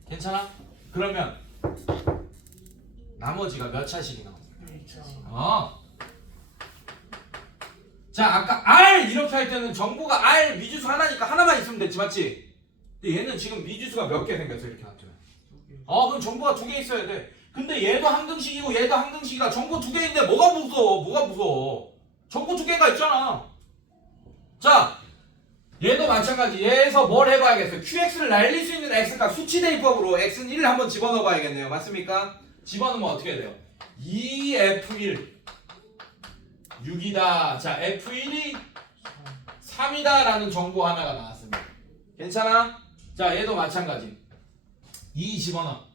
괜찮아? 그러면 나머지가 몇 차식이 나왔어? 자, 아까 R 이렇게 할 때는 정보가 R 미지수 하나니까 하나만 있으면 됐지, 맞지? 근데 얘는 지금 미지수가 몇 개 생겼어 이렇게 놔두면. 그럼 정보가 2개 있어야 돼. 근데 얘도 항등식이고 얘도 항등식이다. 정보 2개인데 뭐가 무서워? 정보 2개가 있잖아. 자, 얘도 마찬가지. 얘에서 뭘 해봐야겠어요? QX를 날릴 수 있는 X값 수치 대입법으로 X는 1을 한번 집어넣어 봐야겠네요. 맞습니까? 집어넣으면 어떻게 돼요? 2F1 6이다. 자, F1이 3이다 라는 정보 하나가 나왔습니다. 괜찮아? 자, 얘도 마찬가지. 2 집어넣어.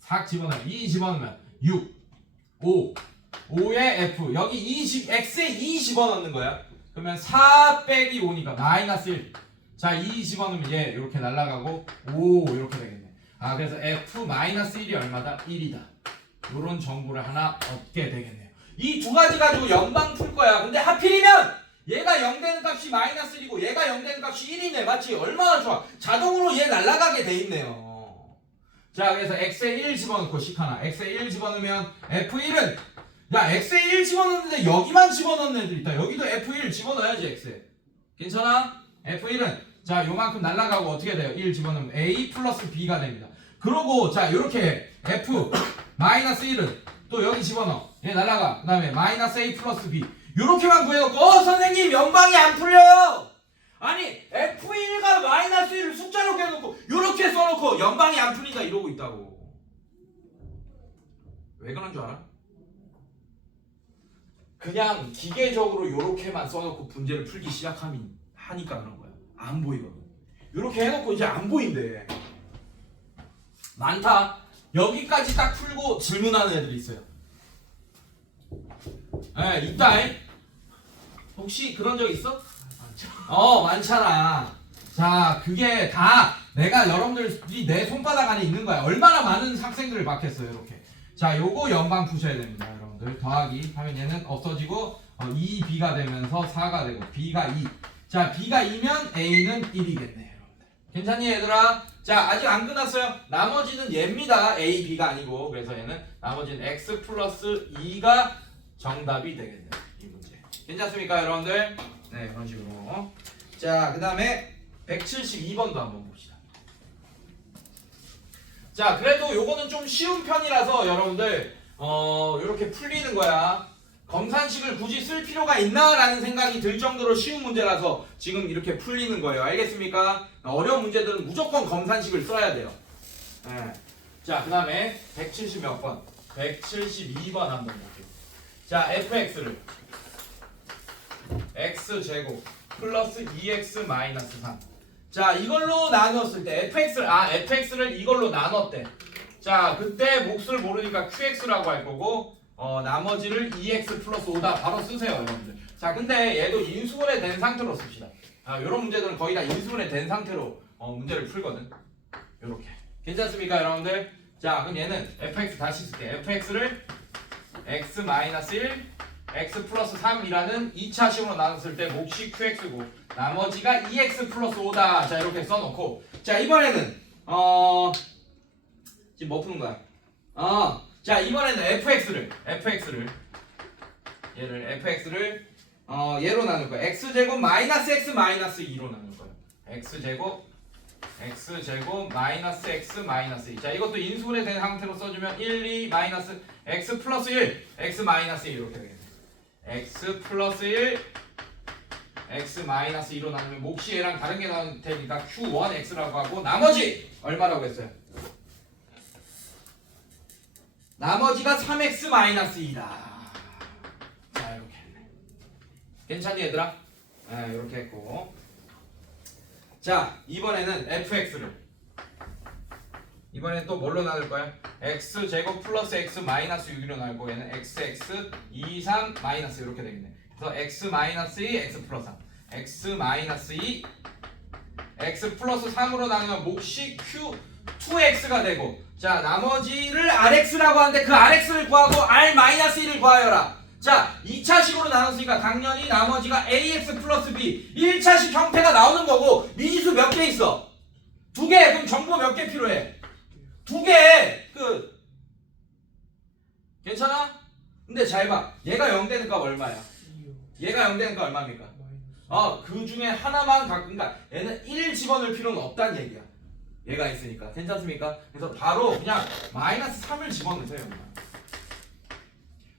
4 집어넣어. 2 집어넣으면 6 5 5에 F 여기 20 X에 2 집어넣는 거야. 그러면 4 빼기 5니까 마이너스 1. 자, 2 집어넣으면 얘 이렇게 날아가고 5 이렇게 되겠네. 아, 그래서 F 마이너스 1이 얼마다? 1이다. 요런 정보를 하나 얻게 되겠네요. 이 두 가지 가지고 연방 풀 거야. 근데 하필이면 얘가 0 되는 값이 마이너스 1이고 얘가 0 되는 값이 1이네. 맞지? 얼마나 좋아. 자동으로 얘 날아가게 돼 있네요. 자, 그래서 X에 1 집어넣고 식 하나. X에 1 집어넣으면 F1은 야, X에 1 집어넣는데 여기만 집어넣는 애들 있다. 여기도 F1 집어넣어야지 X에. 괜찮아? F1은 자, 요만큼 날아가고 어떻게 돼요? 1 집어넣으면 A 플러스 B가 됩니다. 그러고 자, 요렇게 F 마이너스 1은 또 여기 집어넣어. 얘 날아가. 그 다음에 마이너스 A 플러스 B. 요렇게만 구해놓고 선생님 연방이 안 풀려요. 아니 F1과 마이너스 1을 숫자로 구해놓고 요렇게 써놓고 연방이 안 풀린다 이러고 있다고. 왜 그런 줄 알아? 그냥 기계적으로 요렇게만 써놓고 문제를 풀기 시작하니까 그런 거야. 안 보이거든. 요렇게 해놓고 이제 안 보인대. 많다. 여기까지 딱 풀고 질문하는 애들이 있어요. 예, 있다. 혹시 그런 적 있어? 많잖아. 자, 그게 다 내가 여러분들이 내 손바닥 안에 있는 거야. 얼마나 많은 학생들을 받겠어요, 이렇게. 자, 요거 연방 푸셔야 됩니다, 여러분들. 더하기 하면 얘는 없어지고 2B가 되면서 4가 되고 B가 2. 자, B가 2면 A는 1이겠네, 여러분들. 괜찮니, 얘들아? 자, 아직 안 끝났어요. 나머지는 얘입니다. A, B가 아니고. 그래서 얘는 나머지는 X 플러스 2가 정답이 되겠네요, 이 문제. 괜찮습니까, 여러분들? 네, 그런 식으로. 자, 그 다음에 172번도 한번 봅시다. 자, 그래도 요거는 좀 쉬운 편이라서 여러분들 요렇게 풀리는 거야. 검산식을 굳이 쓸 필요가 있나라는 생각이 들 정도로 쉬운 문제라서 지금 이렇게 풀리는 거예요. 알겠습니까? 어려운 문제들은 무조건 검산식을 써야 돼요. 네. 자, 그 다음에 170 몇 번? 172번 한번 볼게요. 자, fx를 x제곱 플러스 2x 마이너스 3. 자, 이걸로 나눴을 때 fx를 이걸로 나눴대. 자, 그때 몫을 모르니까 qx라고 할 거고 나머지를 2x 플러스 5다 바로 쓰세요, 여러분들. 자, 근데 얘도 인수분해 된 상태로 씁시다. 요런 문제들은 거의 다 인수분해 된 상태로 문제를 풀거든. 요렇게. 괜찮습니까, 여러분들? 자, 그럼 얘는 fx 다시 쓸게. fx를 x 마이너스 1 x 플러스 3이라는 2차식으로 나눴을 때 몫이 qx고 나머지가 2x 플러스 5다. 자, 이렇게 써놓고 자, 이번에는 지금 뭐 푸는 거야? 자, 이번에는 fx를 얘로 나눌 거야. x제곱 마이너스 x 마이너스 2로 나눌 거야. x제곱 마이너스 x 마이너스 2. 자, 이것도 인수분해 된 상태로 써주면 1, 2 마이너스 x 플러스 1 x 마이너스 2 이렇게 되겠네. x 플러스 1 x 마이너스 2로 나누면 몫이 얘랑 다른 게 나올 테니까 q1x라고 하고 나머지 얼마라고 했어요? 나머지가 3x 마이너스 2다. 자, 이렇게 했네. 괜찮니, 얘들아? 네, 이렇게 했고. 자, 이번에는 fx를 이번엔 또 뭘로 나눌 거야? x제곱 플러스 x 마이너스 6으로 나누고 얘는 xx 2, 3 마이너스 이렇게 되겠네. 그래서 x 마이너스 2 x 플러스 3 x 마이너스 2 x 플러스 3으로 나누면 몫이 q2x가 되고 자, 나머지를 rx라고 하는데 그 rx를 구하고 r 마이너스 1을 구하여라. 자, 2차식으로 나눴으니까 당연히 나머지가 ax 플러스 b 1차식 형태가 나오는 거고 미지수 몇 개 있어? 2개. 그럼 정보 몇 개 필요해? 2개. 끝. 괜찮아? 근데 잘 봐. 얘가 0 되는 값 얼마야? 얘가 0 되는 값 얼마입니까? 그 중에 하나만 그러니까 얘는 1 집어넣을 필요는 없다는 얘기야. 얘가 있으니까. 괜찮습니까? 그래서 바로 그냥 마이너스 3을 집어넣으세요.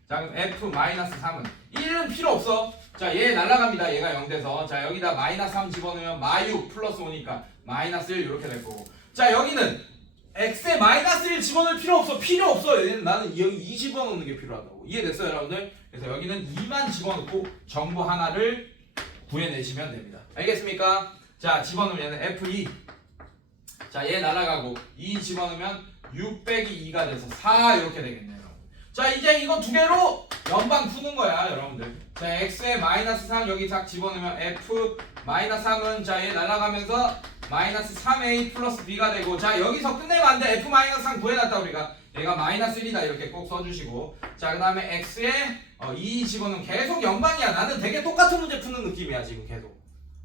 자 그럼 F-3은 1은 필요 없어. 자 얘 날라갑니다. 얘가 0 돼서 자 여기다 -3 집어넣으면 마유 플러스 5니까 -1 이렇게 될 거고. 자 여기는 x에 -1 집어넣을 필요 없어. 필요 없어. 얘는 나는 여기 2 집어넣는 게 필요하다고. 이해됐어요 여러분들? 그래서 여기는 2만 집어넣고 정보 하나를 구해내시면 됩니다. 알겠습니까? 자 집어넣으면 얘는 F2. 자 얘 날아가고 2 집어넣으면 6 빼기 2가 돼서 4 이렇게 되겠네요. 자 이제 이거 두 개로 연방 푸는 거야 여러분들. 자 x에 -3 여기 딱 집어넣으면 F-3은 자 얘 날아가면서 -3a 플러스 b가 되고 자 여기서 끝내면 안 돼. F-3 구해놨다 우리가. 얘가 -1이다 이렇게 꼭 써주시고 자 그 다음에 x에 2 집어넣으면 계속 연방이야. 나는 되게 똑같은 문제 푸는 느낌이야 지금 계속.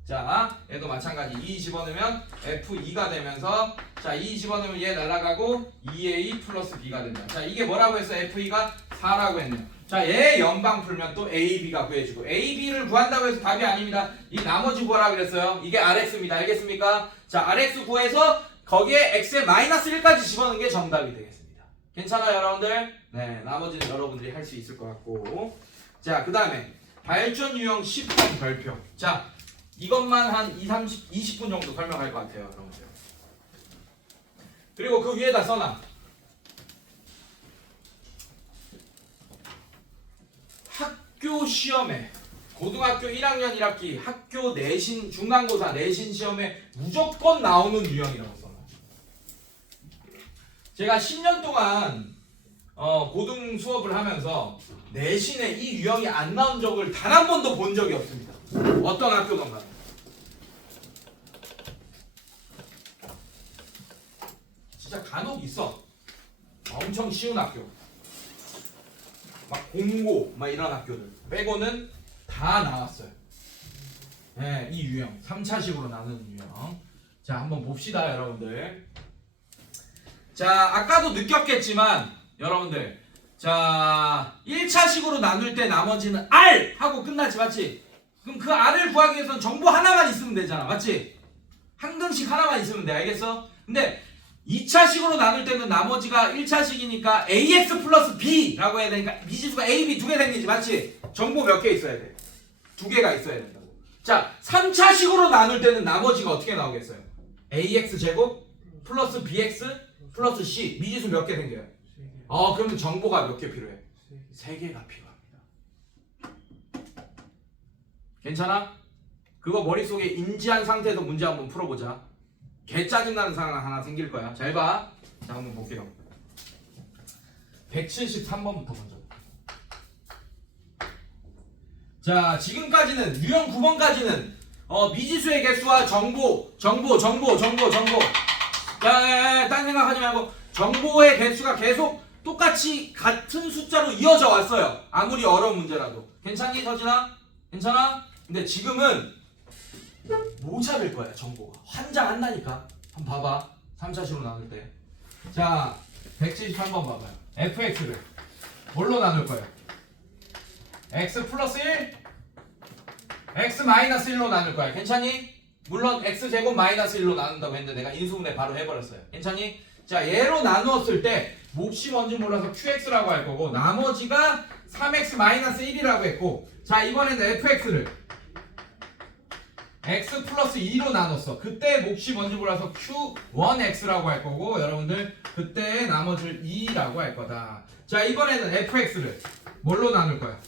자 얘도 마찬가지 2 집어넣으면 F2가 되면서 자 2 집어넣으면 얘 날아가고 2a 플러스 b가 된다. 자 이게 뭐라고 했어? F2가 4라고 했네요. 자 얘 연방 풀면 또 a, b가 구해주고 a, b를 구한다고 해서 답이 아닙니다. 이 나머지 구하라 그랬어요. 이게 rx입니다. 알겠습니까? 자 rx 구해서 거기에 x에 -1까지 집어넣는 게 정답이 되겠습니다. 괜찮아요 여러분들? 네 나머지는 여러분들이 할 수 있을 것 같고 자 그 다음에 발전 유형 10번 별표. 자 이것만 한 20분 정도 설명할 것 같아요 여러분들. 그리고 그 위에다 써놔. 학교 시험에 고등학교 1학년 1학기 학교 내신 중간고사 내신 시험에 무조건 나오는 유형이라고 써놔. 제가 10년 동안 고등 수업을 하면서 내신에 이 유형이 안 나온 적을 단 한 번도 본 적이 없습니다. 어떤 학교든 간에. 진짜 간혹 있어. 엄청 쉬운 학교. 막 공고 막 이런 학교들 빼고는 다 나왔어요. 네, 이 유형 3차식으로 나누는 유형. 자 한번 봅시다 여러분들. 자 아까도 느꼈겠지만 여러분들 자 1차식으로 나눌 때 나머지는 R 하고 끝나지 맞지? 그럼 그 R을 구하기 위해서는 정보 하나만 있으면 되잖아 맞지? 한 등씩 하나만 있으면 돼. 알겠어? 근데 2차식으로 나눌 때는 나머지가 1차식이니까 AX 플러스 B라고 해야 되니까 미지수가 A, B 두 개 생기지 맞지? 정보 몇 개 있어야 돼? 두 개가 있어야 된다고. 자 3차식으로 나눌 때는 나머지가 어떻게 나오겠어요? AX 제곱 플러스 BX 플러스 C 미지수 몇 개 생겨요? 그러면 정보가 몇 개 필요해? 3개가 필요합니다. 괜찮아? 그거 머릿속에 인지한 상태에서 문제 한번 풀어보자. 개 짜증나는 상황 하나 생길 거야. 잘 봐. 자 한번 볼게요. 173번부터 먼저. 자 지금까지는 유형 9번까지는 미지수의 개수와 정보. 딴 생각하지 말고 정보의 개수가 계속 똑같이 같은 숫자로 이어져 왔어요. 아무리 어려운 문제라도. 괜찮니 서진아? 괜찮아? 근데 지금은 모자랄 거야 정보가. 환장한다니까. 한번 봐봐. 3차식으로 나눌 때. 자 173번 봐봐요. fx를 뭘로 나눌 거예요? x 플러스 1 x 마이너스 1로 나눌 거야. 괜찮니? 물론 x제곱 마이너스 1로 나눈다고 했는데 내가 인수분해 바로 해버렸어요. 괜찮니? 자 얘로 나누었을 때 몫이 뭔지 몰라서 qx라고 할 거고 나머지가 3x 마이너스 1이라고 했고 자 이번에는 fx를 x 플러스 2로 나눴어. 그때 몫이 뭔지 몰라서 q1x라고 할 거고 여러분들 그때 나머지를 2라고 할 거다. 자 이번에는 fx를 뭘로 나눌 거야?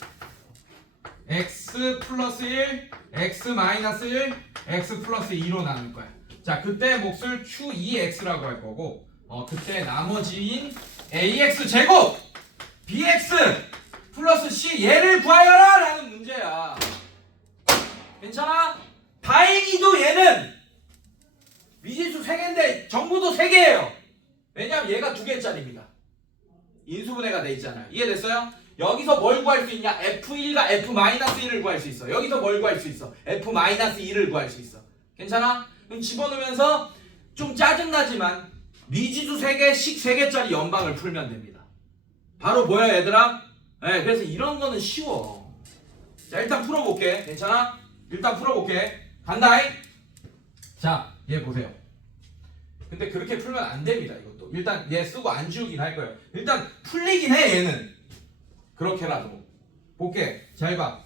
x 플러스 1 x 마이너스 1 x 플러스 2로 나눌 거야. 자 그때 몫을 q2x라고 할 거고 그때 나머지인 ax 제곱 bx 플러스 c 얘를 구하여라 라는 문제야. 괜찮아? 다행히도 얘는 미지수 3개인데 정보도 3개예요. 왜냐면 얘가 2개짜리입니다. 인수분해가 돼 있잖아요. 이해됐어요? 여기서 뭘 구할 수 있냐? F1과 F-1을 구할 수 있어. 여기서 뭘 구할 수 있어? F-2를 구할 수 있어. 괜찮아? 그럼 집어넣으면서 좀 짜증나지만 미지수 3개씩 3개짜리 연방을 풀면 됩니다. 바로 보여 얘들아? 네, 그래서 이런 거는 쉬워. 자 일단 풀어볼게. 괜찮아? 일단 풀어볼게. 간다잉? 자, 얘 보세요. 근데 그렇게 풀면 안 됩니다, 이것도. 일단 얘 쓰고 안 지우긴 할 거예요. 일단 풀리긴 해, 얘는. 그렇게라도 볼게. 잘 봐.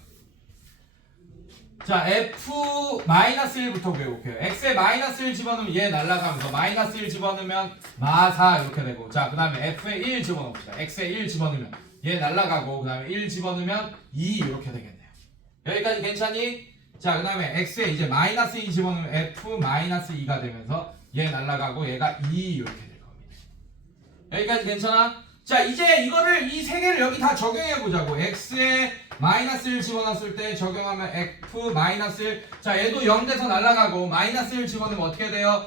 자, F-1부터 배워볼게요. X에 -1 집어넣으면 얘 날라가면서 -1 집어넣으면 -4 이렇게 되고, 자, 그 다음에 F에 1 집어넣읍시다. X에 1 집어넣으면 얘 날라가고, 그 다음에 1 집어넣으면 2 이렇게 되겠네요. 여기까지 괜찮니? 자, 그 다음에 X에 이제 -2 집어넣으면 F-2가 되면서 얘 날라가고 얘가 2 이렇게 될 겁니다. 여기까지 괜찮아? 자, 이제 이거를 이 세 개를 여기 다 적용해 보자고. X에 -1 집어넣었을 때 적용하면 F-1. 자, 얘도 0 돼서 날아가고 -1 집어넣으면 어떻게 돼요?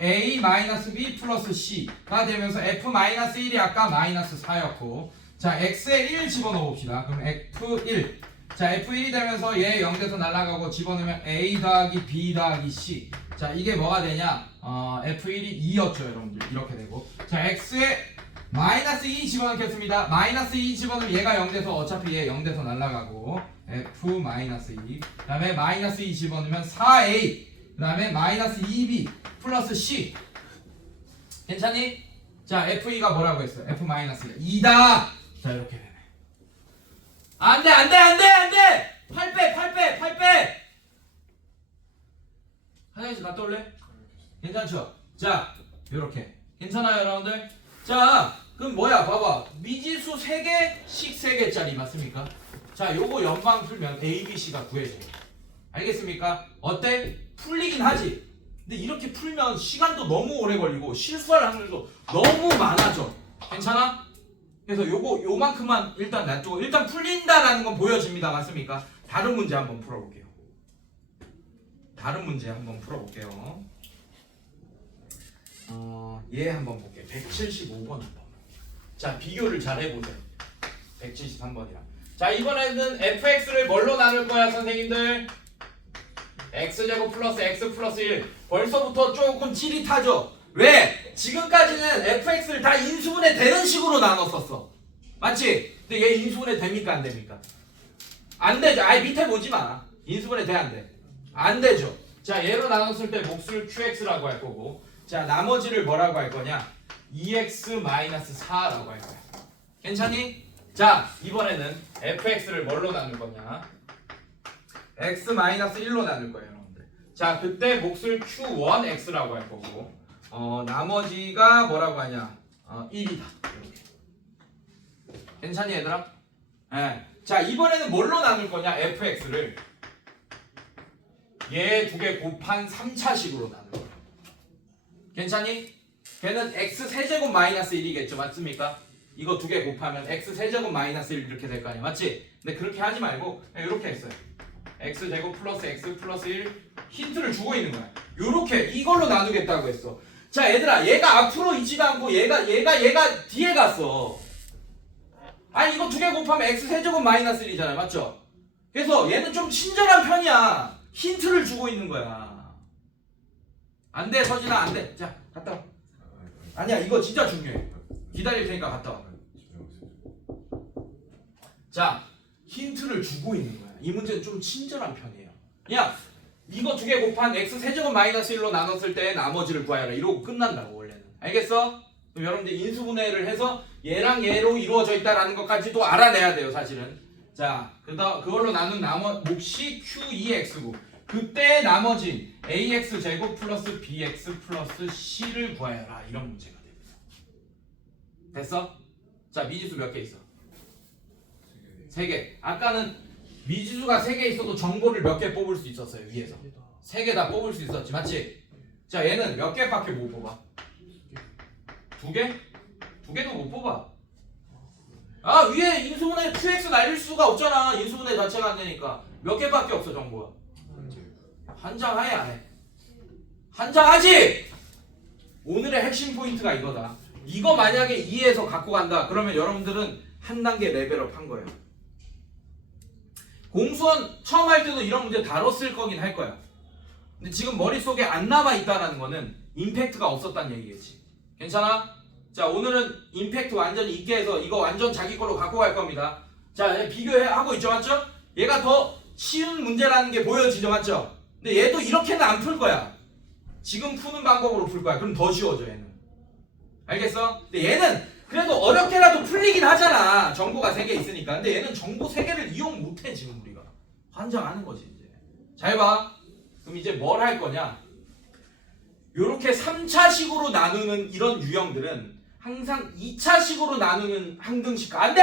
A-B 플러스 C가 되면서 F-1이 아까 -4였고, 자, X에 1 집어넣어 봅시다. 그럼 F1. 자, F1이 되면서 얘 0 돼서 날아가고 집어넣으면 A 더하기 B 더하기 C. 자, 이게 뭐가 되냐? F1이 2였죠, 여러분들. 이렇게 되고. 자, X에 -2 집어넣겠습니다. -2 집어넣으면 얘가 0 돼서 어차피 얘 0 돼서 날아가고, F-2. 그 다음에 -2 집어넣으면 4A. 그 다음에 -2B 플러스 C. 괜찮니? 자, F2가 뭐라고 했어요? F-2가 2다. 자, 이렇게 되네. 안돼! 8 빼! 화장실 갔다 올래? 괜찮죠? 자, 요렇게 괜찮아요, 여러분들? 자, 그럼 뭐야? 봐봐, 미지수 3개, 식 3개짜리 맞습니까? 자, 요거 연방 풀면 A, B, C가 구해져요. 알겠습니까? 어때? 풀리긴 하지. 근데 이렇게 풀면 시간도 너무 오래 걸리고 실수할 확률도 너무 많아져. 괜찮아? 그래서 요만큼만 일단 놔두고, 일단 풀린다라는 건 보여집니다. 맞습니까? 다른 문제 한번 풀어볼게요. 얘 한번 볼게요. 175번 한번. 자, 비교를 잘 해보세요. 173번이랑. 자, 이번에는 fx를 뭘로 나눌 거야, 선생님들? x제곱 플러스 x 플러스 1. 벌써부터 조금 찌릿하죠? 왜? 지금까지는 fx를 다 인수분해 되는 식으로 나눴었어. 맞지? 근데 얘 인수분해 됩니까, 안 됩니까? 안 되죠. 아예 밑에 보지 마. 인수분해 돼, 안 돼? 안 되죠. 자, 얘로 나눴을 때 몫을 qx라고 할 거고, 자, 나머지를 뭐라고 할 거냐? 2x-4라고 할 거야. 괜찮니? 자, 이번에는 fx를 뭘로 나눌 거냐? x-1로 나눌 거예요, 여러분들. 자, 그때 몫을 q1x라고 할 거고, 나머지가 뭐라고 하냐? 1이다. 이렇게. 괜찮니, 얘들아? 네. 자, 이번에는 뭘로 나눌 거냐? fx를 얘 두 개 곱한 3차식으로 나눌 거야. 괜찮니? 걔는 x 세제곱 마이너스 1이겠죠, 맞습니까? 이거 두 개 곱하면 x 세제곱 마이너스 1 이렇게 될 거 아니야, 맞지? 근데 그렇게 하지 말고 그냥 이렇게 했어요. x 제곱 플러스 x 플러스 1 힌트를 주고 있는 거야. 요렇게 이걸로 나누겠다고 했어. 자, 얘들아, 얘가 앞으로 있지도 않고 얘가 뒤에 갔어. 아니, 이거 두 개 곱하면 x 세제곱 마이너스 1이잖아요, 맞죠? 그래서 얘는 좀 친절한 편이야. 힌트를 주고 있는 거야. 안 돼, 서진아, 안 돼. 자, 갔다 와. 아니야, 이거 진짜 중요해. 기다릴 테니까 갔다 와. 자, 힌트를 주고 있는 거야. 이 문제는 좀 친절한 편이에요. 야, 이거 두 개 곱한 x 세제곱 마이너스 1로 나눴을 때 나머지를 구하여라. 이러고 끝난다고, 원래는. 알겠어? 그럼 여러분들 인수분해를 해서 얘랑 얘로 이루어져 있다라는 것까지도 알아내야 돼요, 사실은. 자, 그걸로 나눈 몫이 q2x고, 그때 나머지 ax 제곱 플러스 bx 플러스 c를 구하여라. 이런 문제가 됩니다. 됐어? 자, 미지수 몇 개 있어? 3개. 아까는 미지수가 3개 있어도 정보를 몇 개 뽑을 수 있었어요, 위에서. 3개 다 뽑을 수 있었지, 맞지? 자, 얘는 몇 개밖에 못 뽑아? 2개? 2개도 못 뽑아. 아, 위에 인수분해 qx 날릴 수가 없잖아. 인수분해 자체가 안 되니까. 몇 개밖에 없어, 정보가. 한 장 하에 안 해. 한 장 하지! 오늘의 핵심 포인트가 이거다. 이거 만약에 2에서 갖고 간다. 그러면 여러분들은 한 단계 레벨업 한 거예요. 공수원 처음 할 때도 이런 문제 다뤘을 거긴 할 거야. 근데 지금 머릿속에 안 남아 있다는 거는 임팩트가 없었다는 얘기겠지. 괜찮아? 자, 오늘은 임팩트 완전히 있게 해서 이거 완전 자기 걸로 갖고 갈 겁니다. 자, 비교하고 있죠, 맞죠? 얘가 더 쉬운 문제라는 게 보여지죠, 맞죠? 근데 얘도 이렇게는 안 풀 거야. 지금 푸는 방법으로 풀 거야. 그럼 더 쉬워져, 얘는. 알겠어? 근데 얘는 그래도 어렵게라도 풀리긴 하잖아. 정보가 3개 있으니까. 근데 얘는 정보 3개를 이용 못해 지금 우리가. 환장하는 거지 이제. 잘 봐. 그럼 이제 뭘 할 거냐? 요렇게 3차식으로 나누는 이런 유형들은 항상 2차식으로 나누는 항등식. 안 돼!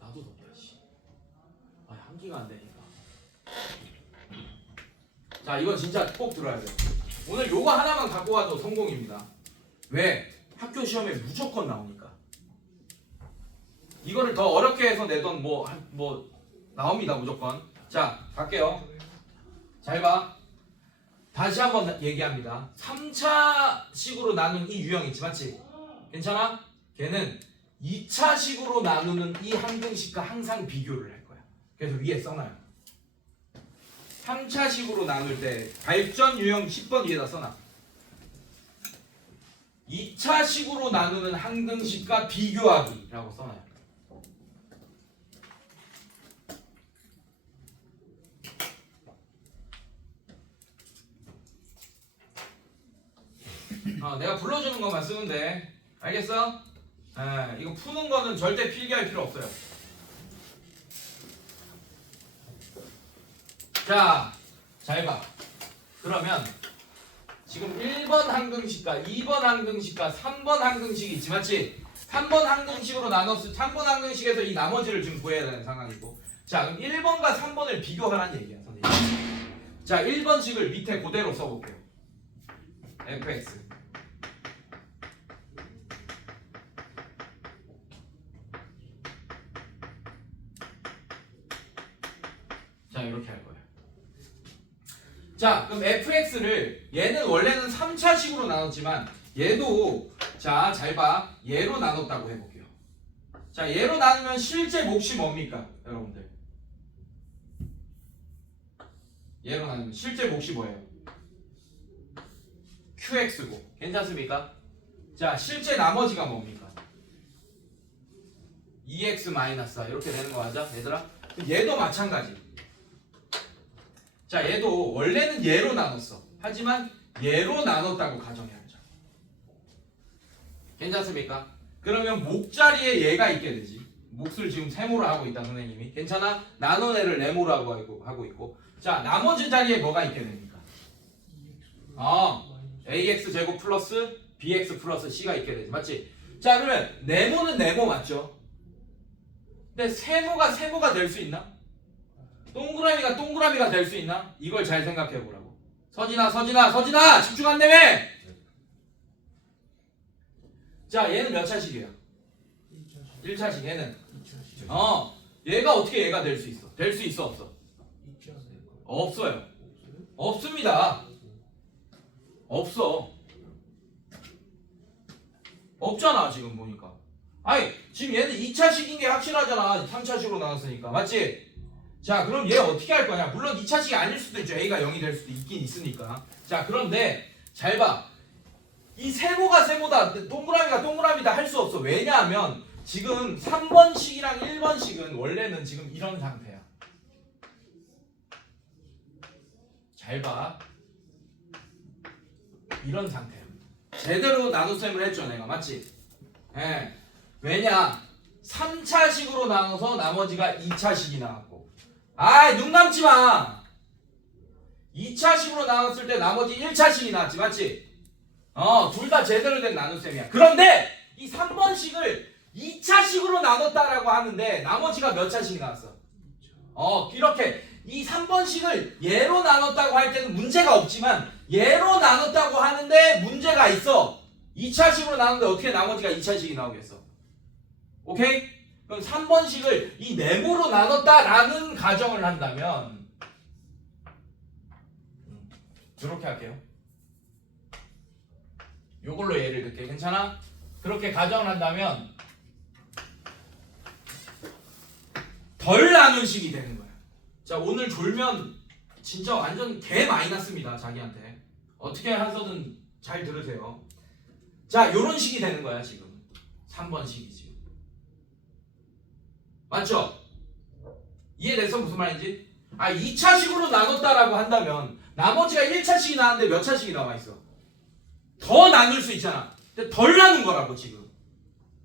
나도 덥다. 한기가 안 되니까. 자, 이건 진짜 꼭 들어야 돼. 오늘 요거 하나만 갖고 와도 성공입니다. 왜? 학교 시험에 무조건 나오니까. 이거를 더 어렵게 해서 내던 뭐 나옵니다 무조건. 자, 갈게요. 잘 봐. 다시 한번 얘기합니다. 3차식으로 나눈 이 유형 있지, 맞지? 괜찮아? 걔는 2차식으로 나누는 이 항등식과 항상 비교를 할 거야. 그래서 위에 써놔요. 3차식으로 나눌 때 발전 유형 10번 위에다 써놔. 2차식으로 나누는 항등식과 비교하기라고 써놔요. 내가 불러주는 것만 쓰면 돼. 알겠어? 이거 푸는 거는 절대 필기할 필요 없어요. 자, 잘 봐. 그러면 지금 1번 항등식과 2번 항등식과 3번 항등식이 있지, 맞지? 3번 항등식으로 나눴을 3번 항등식에서 이 나머지를 지금 구해야 되는 상황이고. 자, 그럼 1번과 3번을 비교하라는 얘기야, 선생님. 자, 1번식을 밑에 그대로 써볼게요. fx. 자, 이렇게 할 거예요. 자, 그럼 fx를 얘는 원래는 3차식으로 나눴지만 얘도 자, 잘 봐. 얘로 나눴다고 해볼게요. 자, 얘로 나누면 실제 몫이 뭡니까? 여러분들. 얘로 나누면 실제 몫이 뭐예요? qx고. 괜찮습니까? 자, 실제 나머지가 뭡니까? 2x-4 이렇게 되는 거 맞아? 얘들아? 얘도 마찬가지. 자, 얘도 원래는 얘로 나눴어. 하지만 얘로 나눴다고 가정해야죠. 괜찮습니까? 그러면 목 자리에 얘가 있게 되지. 몫을 지금 세모로 하고 있다, 선생님이. 괜찮아? 나눈 애를 네모로 하고 있고. 자, 나머지 자리에 뭐가 있게 됩니까? ax 제곱 플러스 bx 플러스 c가 있게 되지. 맞지? 자, 그러면 네모는 네모 맞죠? 근데 세모가 될 수 있나? 동그라미가 동그라미가 될 수 있나? 이걸 잘 생각해 보라고. 서진아 집중 안 되네. 자, 얘는 몇 차식이에요? 1차식. 얘는 2차식. 얘가 어떻게 얘가 될 수 있어? 될 수 있어 없어? 없어요. 없습니다. 없어. 없잖아 지금 보니까. 아니 지금 얘는 2차식인 게 확실하잖아. 3차식으로 나눴으니까. 맞지? 자, 그럼 얘 어떻게 할 거냐? 물론 2차식이 아닐 수도 있죠. a가 0이 될 수도 있긴 있으니까. 자, 그런데 잘 봐. 이 세모가 세모다, 동그라미가 동그라미다 할 수 없어. 왜냐하면 지금 3번식이랑 1번식은 원래는 지금 이런 상태야. 잘 봐. 이런 상태야. 제대로 나눗셈을 했죠, 내가. 맞지? 예. 왜냐? 3차식으로 나눠서 나머지가 2차식이 나왔고. 눈 감지 마. 2차식으로 나눴을 때 나머지 1차식이 나왔지, 맞지? 둘 다 제대로 된 나눗셈이야. 그런데 이 3번식을 2차식으로 나눴다라고 하는데 나머지가 몇 차식이 나왔어? 이렇게 이 3번식을 얘로 나눴다고 할 때는 문제가 없지만 얘로 나눴다고 하는데 문제가 있어. 2차식으로 나눴는데 어떻게 나머지가 2차식이 나오겠어? 오케이? 그럼 3번식을 이 네모로 나눴다라는 가정을 한다면 이렇게 할게요. 요걸로 예를 들게. 괜찮아? 그렇게 가정을 한다면 덜 나눈 식이 되는 거야. 자, 오늘 졸면 진짜 완전 개 마이너스입니다. 자기한테. 어떻게 하서든 잘 들으세요. 자, 요런 식이 되는 거야 지금. 3번 식이 지금. 맞죠? 이해됐어? 무슨 말인지? 2차식으로 나눴다라고 한다면 나머지가 1차식이 나왔는데 몇 차식이 남아있어? 더 나눌 수 있잖아. 근데 덜 나눈 거라고 지금.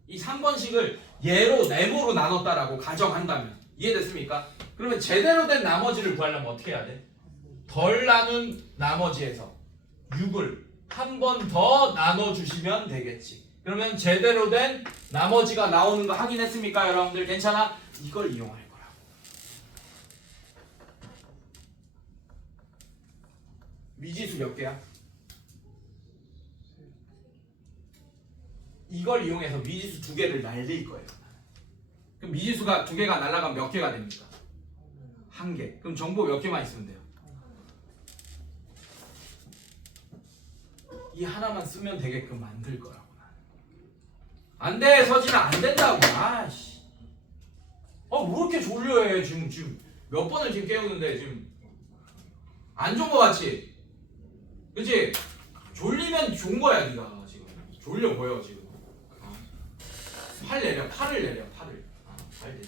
이 3번식을 얘로 네모로 나눴다라고 가정한다면 이해됐습니까? 그러면 제대로 된 나머지를 구하려면 어떻게 해야 돼? 덜 나눈 나머지에서 6을 한 번 더 나눠주시면 되겠지. 그러면 제대로 된 나머지가 나오는 거 확인했습니까? 여러분들 괜찮아? 이걸 이용할 거라고. 미지수 몇 개야? 이걸 이용해서 미지수 2개를 날릴 거예요. 그럼 미지수가 2개가 날아가면 몇 개가 됩니까? 1개. 그럼 정보 몇 개만 있으면 돼요? 이 하나만 쓰면 되게끔 만들 거라고. 안 돼, 서진아, 안 된다고. 아씨. 왜 이렇게 졸려해? 지금 몇 번을 지금 깨우는데 지금 안 좋은 거 같지? 그치? 졸리면 좋은 거야, 네가 지금. 졸려 보여 지금. 팔을 내려. 팔을. 팔 내려.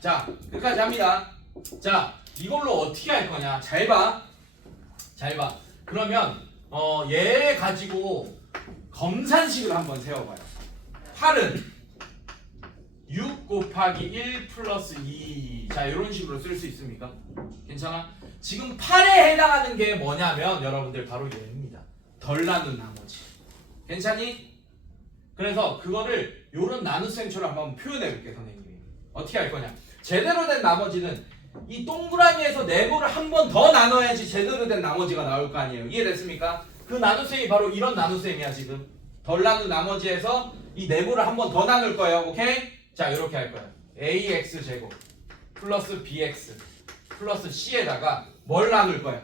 자, 끝까지 합니다. 자, 이걸로 어떻게 할 거냐? 잘 봐. 그러면 얘 가지고 검산식을 한번 세워봐요. 8은 6 곱하기 1 플러스 2. 자, 이런 식으로 쓸 수 있습니까? 괜찮아? 지금 8에 해당하는 게 뭐냐면 여러분들 바로 얘입니다. 덜 나눈 나머지. 괜찮니? 그래서 그거를 요런 나눗셈처럼 한번 표현해 볼게, 선생님이. 어떻게 할 거냐? 제대로 된 나머지는 이 동그라미에서 네모를 한 번 더 나눠야지 제대로 된 나머지가 나올 거 아니에요. 이해됐습니까? 그 나눗셈이 바로 이런 나눗셈이야 지금. 덜 나눈 나머지에서 이 네모를 한 번 더 나눌 거예요. 오케이? 자, 이렇게 할 거예요. ax 제곱 플러스 bx 플러스 c에다가 뭘 나눌 거야?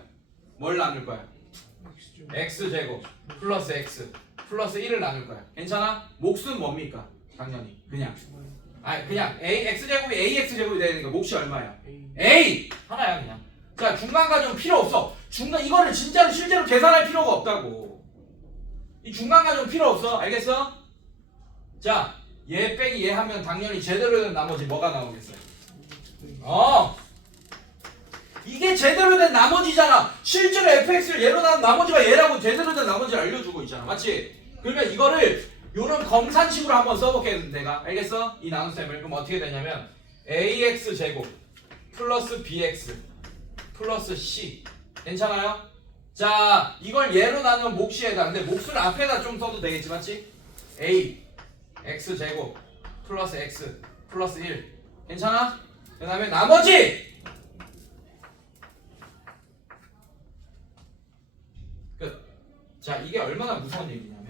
x 제곱 플러스 x 플러스 1을 나눌 거야. 괜찮아? 몫은 뭡니까? 당연히 그냥 x 제곱이 ax 제곱이 되니까 몫이 얼마야? A 하나야 그냥. 자, 중간 가정 필요 없어. 이거를 진짜로 실제로 계산할 필요가 없다고. 이 중간 가정 필요 없어. 알겠어? 자, 얘 빼기 얘 하면 당연히 제대로 된 나머지 뭐가 나오겠어요? 이게 제대로 된 나머지잖아. 실제로 fx를 얘로 나눈 나머지가 얘라고 제대로 된 나머지를 알려주고 있잖아. 맞지? 그러면 이거를 요런 검산식으로 한번 써볼게 내가. 알겠어? 이 나눗셈을. 그럼 어떻게 되냐면 ax 제곱 플러스 bx 플러스 c. 괜찮아요? 자, 이걸 얘로 나누면 몫이에다. 근데 몫을 앞에다 좀 써도 되겠지, 맞지? a x 제곱 플러스 x 플러스 1. 괜찮아? 그 다음에 나머지 끝. 자, 이게 얼마나 무서운 얘기냐면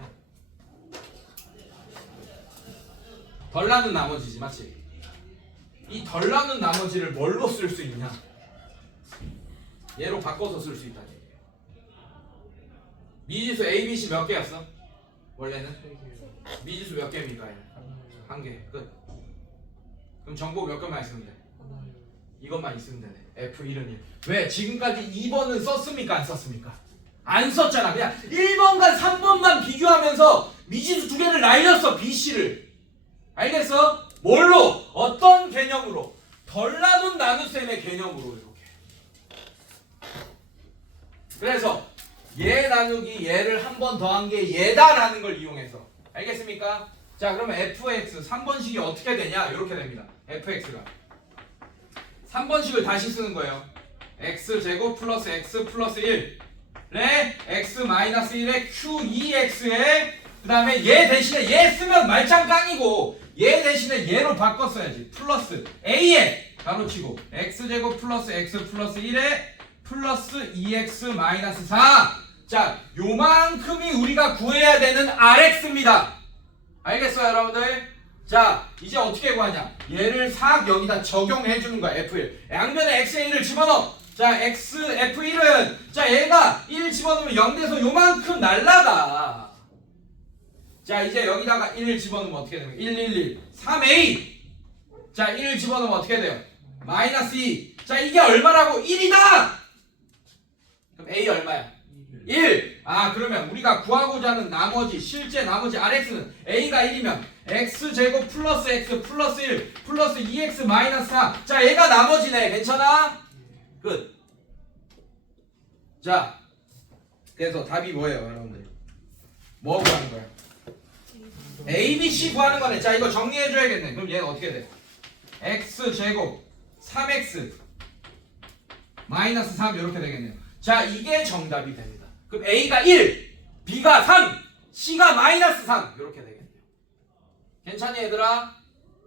덜 나눈 나머지지, 맞지? 이 덜 나눈 나머지를 뭘로 쓸 수 있냐? 얘로 바꿔서 쓸 수 있다는 얘기예요. 미지수 A, B, C 몇 개였어? 원래는? 미지수 몇 개입니까? 1개. 끝. 그럼 정보 몇 개만 있으면 돼? 이것만 있으면 되네. F1은 1. 왜? 지금까지 2번은 썼습니까? 안 썼습니까? 안 썼잖아. 그냥 1번과 3번만 비교하면서 미지수 2개를 날렸어. B, C를. 알겠어? 뭘로? 어떤 개념으로? 덜 나눈 나눗셈의 개념으로 이렇게. 그래서 얘 나누기 얘를 한 번 더한 게 얘다라는 걸 이용해서. 알겠습니까? 자, 그러면 fx 3번식이 어떻게 되냐? 이렇게 됩니다. fx가 3번식을 다시 쓰는 거예요. x제곱 플러스 x 플러스 1에 x 마이너스 1에 q2x에 그 다음에 얘 대신에 얘 쓰면 말짱 깡이고 얘 대신에 얘로 바꿨어야지. 플러스 a에 가로치고 x제곱 플러스 x 플러스 1에 플러스 2x 마이너스 4. 자, 요만큼이 우리가 구해야 되는 rx입니다. 알겠어요, 여러분들? 자, 이제 어떻게 구하냐? 얘를 싹 여기다 적용해 주는 거야. f1 양변에 x에 1을 집어넣어. 자, x f1은 자, 얘가 1 집어넣으면 0 돼서 요만큼 날라가. 자, 이제 여기다가 1을 집어넣으면 어떻게 되면 1, 1, 1 3a. 자, 1을 집어넣으면 어떻게 돼요? 마이너스 2. 자, 이게 얼마라고? 1이다. 그럼 a 얼마야? 1. 아, 그러면 우리가 구하고자 하는 나머지 실제 나머지 rx는 a가 1이면 x제곱 플러스 x 플러스 1 플러스 2x 마이너스 4. 자, 얘가 나머지네. 괜찮아? 끝. 자, 그래서 답이 뭐예요, 여러분들? 뭐 구하는 거야? A, B, C 구하는 거네. 자, 이거 정리해줘야겠네. 그럼 얘는 어떻게 돼? x제곱 3x 마이너스 3 이렇게 되겠네요. 자, 이게 정답이 됩니다. 그럼 A가 1, B가 3, C가 마이너스 3 이렇게 되겠네요. 괜찮니 얘들아?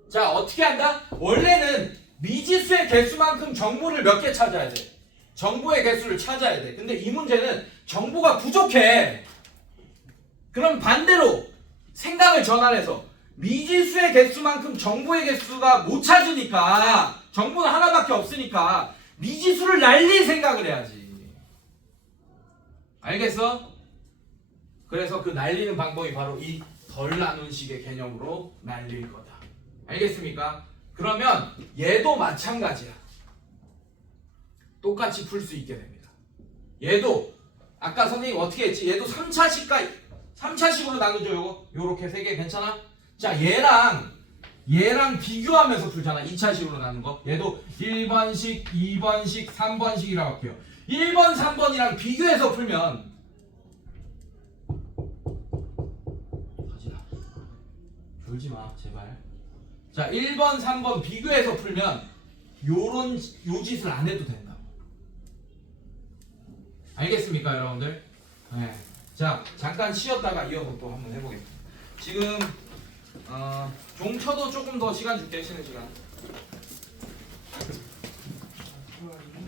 자, 어떻게 한다? 원래는 미지수의 개수만큼 정보를 몇 개 찾아야 돼. 정보의 개수를 찾아야 돼. 근데 이 문제는 정보가 부족해. 그럼 반대로 생각을 전환해서 미지수의 개수만큼 정보의 개수가 못 찾으니까, 정보는 하나밖에 없으니까 미지수를 날릴 생각을 해야지. 알겠어? 그래서 그 날리는 방법이 바로 이 덜 나눈 식의 개념으로 날릴 거다. 알겠습니까? 그러면 얘도 마찬가지야. 똑같이 풀 수 있게 됩니다. 얘도 아까 선생님 어떻게 했지? 얘도 3차식으로 나누죠. 요거 요렇게 3개 괜찮아? 자, 얘랑 비교하면서 풀잖아. 2차식으로 나눈 거. 얘도 1번식, 2번식, 3번식이라고 할게요. 1번, 3번이랑 비교해서 풀면 졸지 마, 제발. 자, 1번, 3번 비교해서 풀면 요 짓을 안 해도 된다. 알겠습니까, 여러분들? 네. 자, 잠깐 쉬었다가 이어서 또 한번 해보겠습니다. 지금 종쳐도 조금 더 시간 줄게, 쉬는 시간.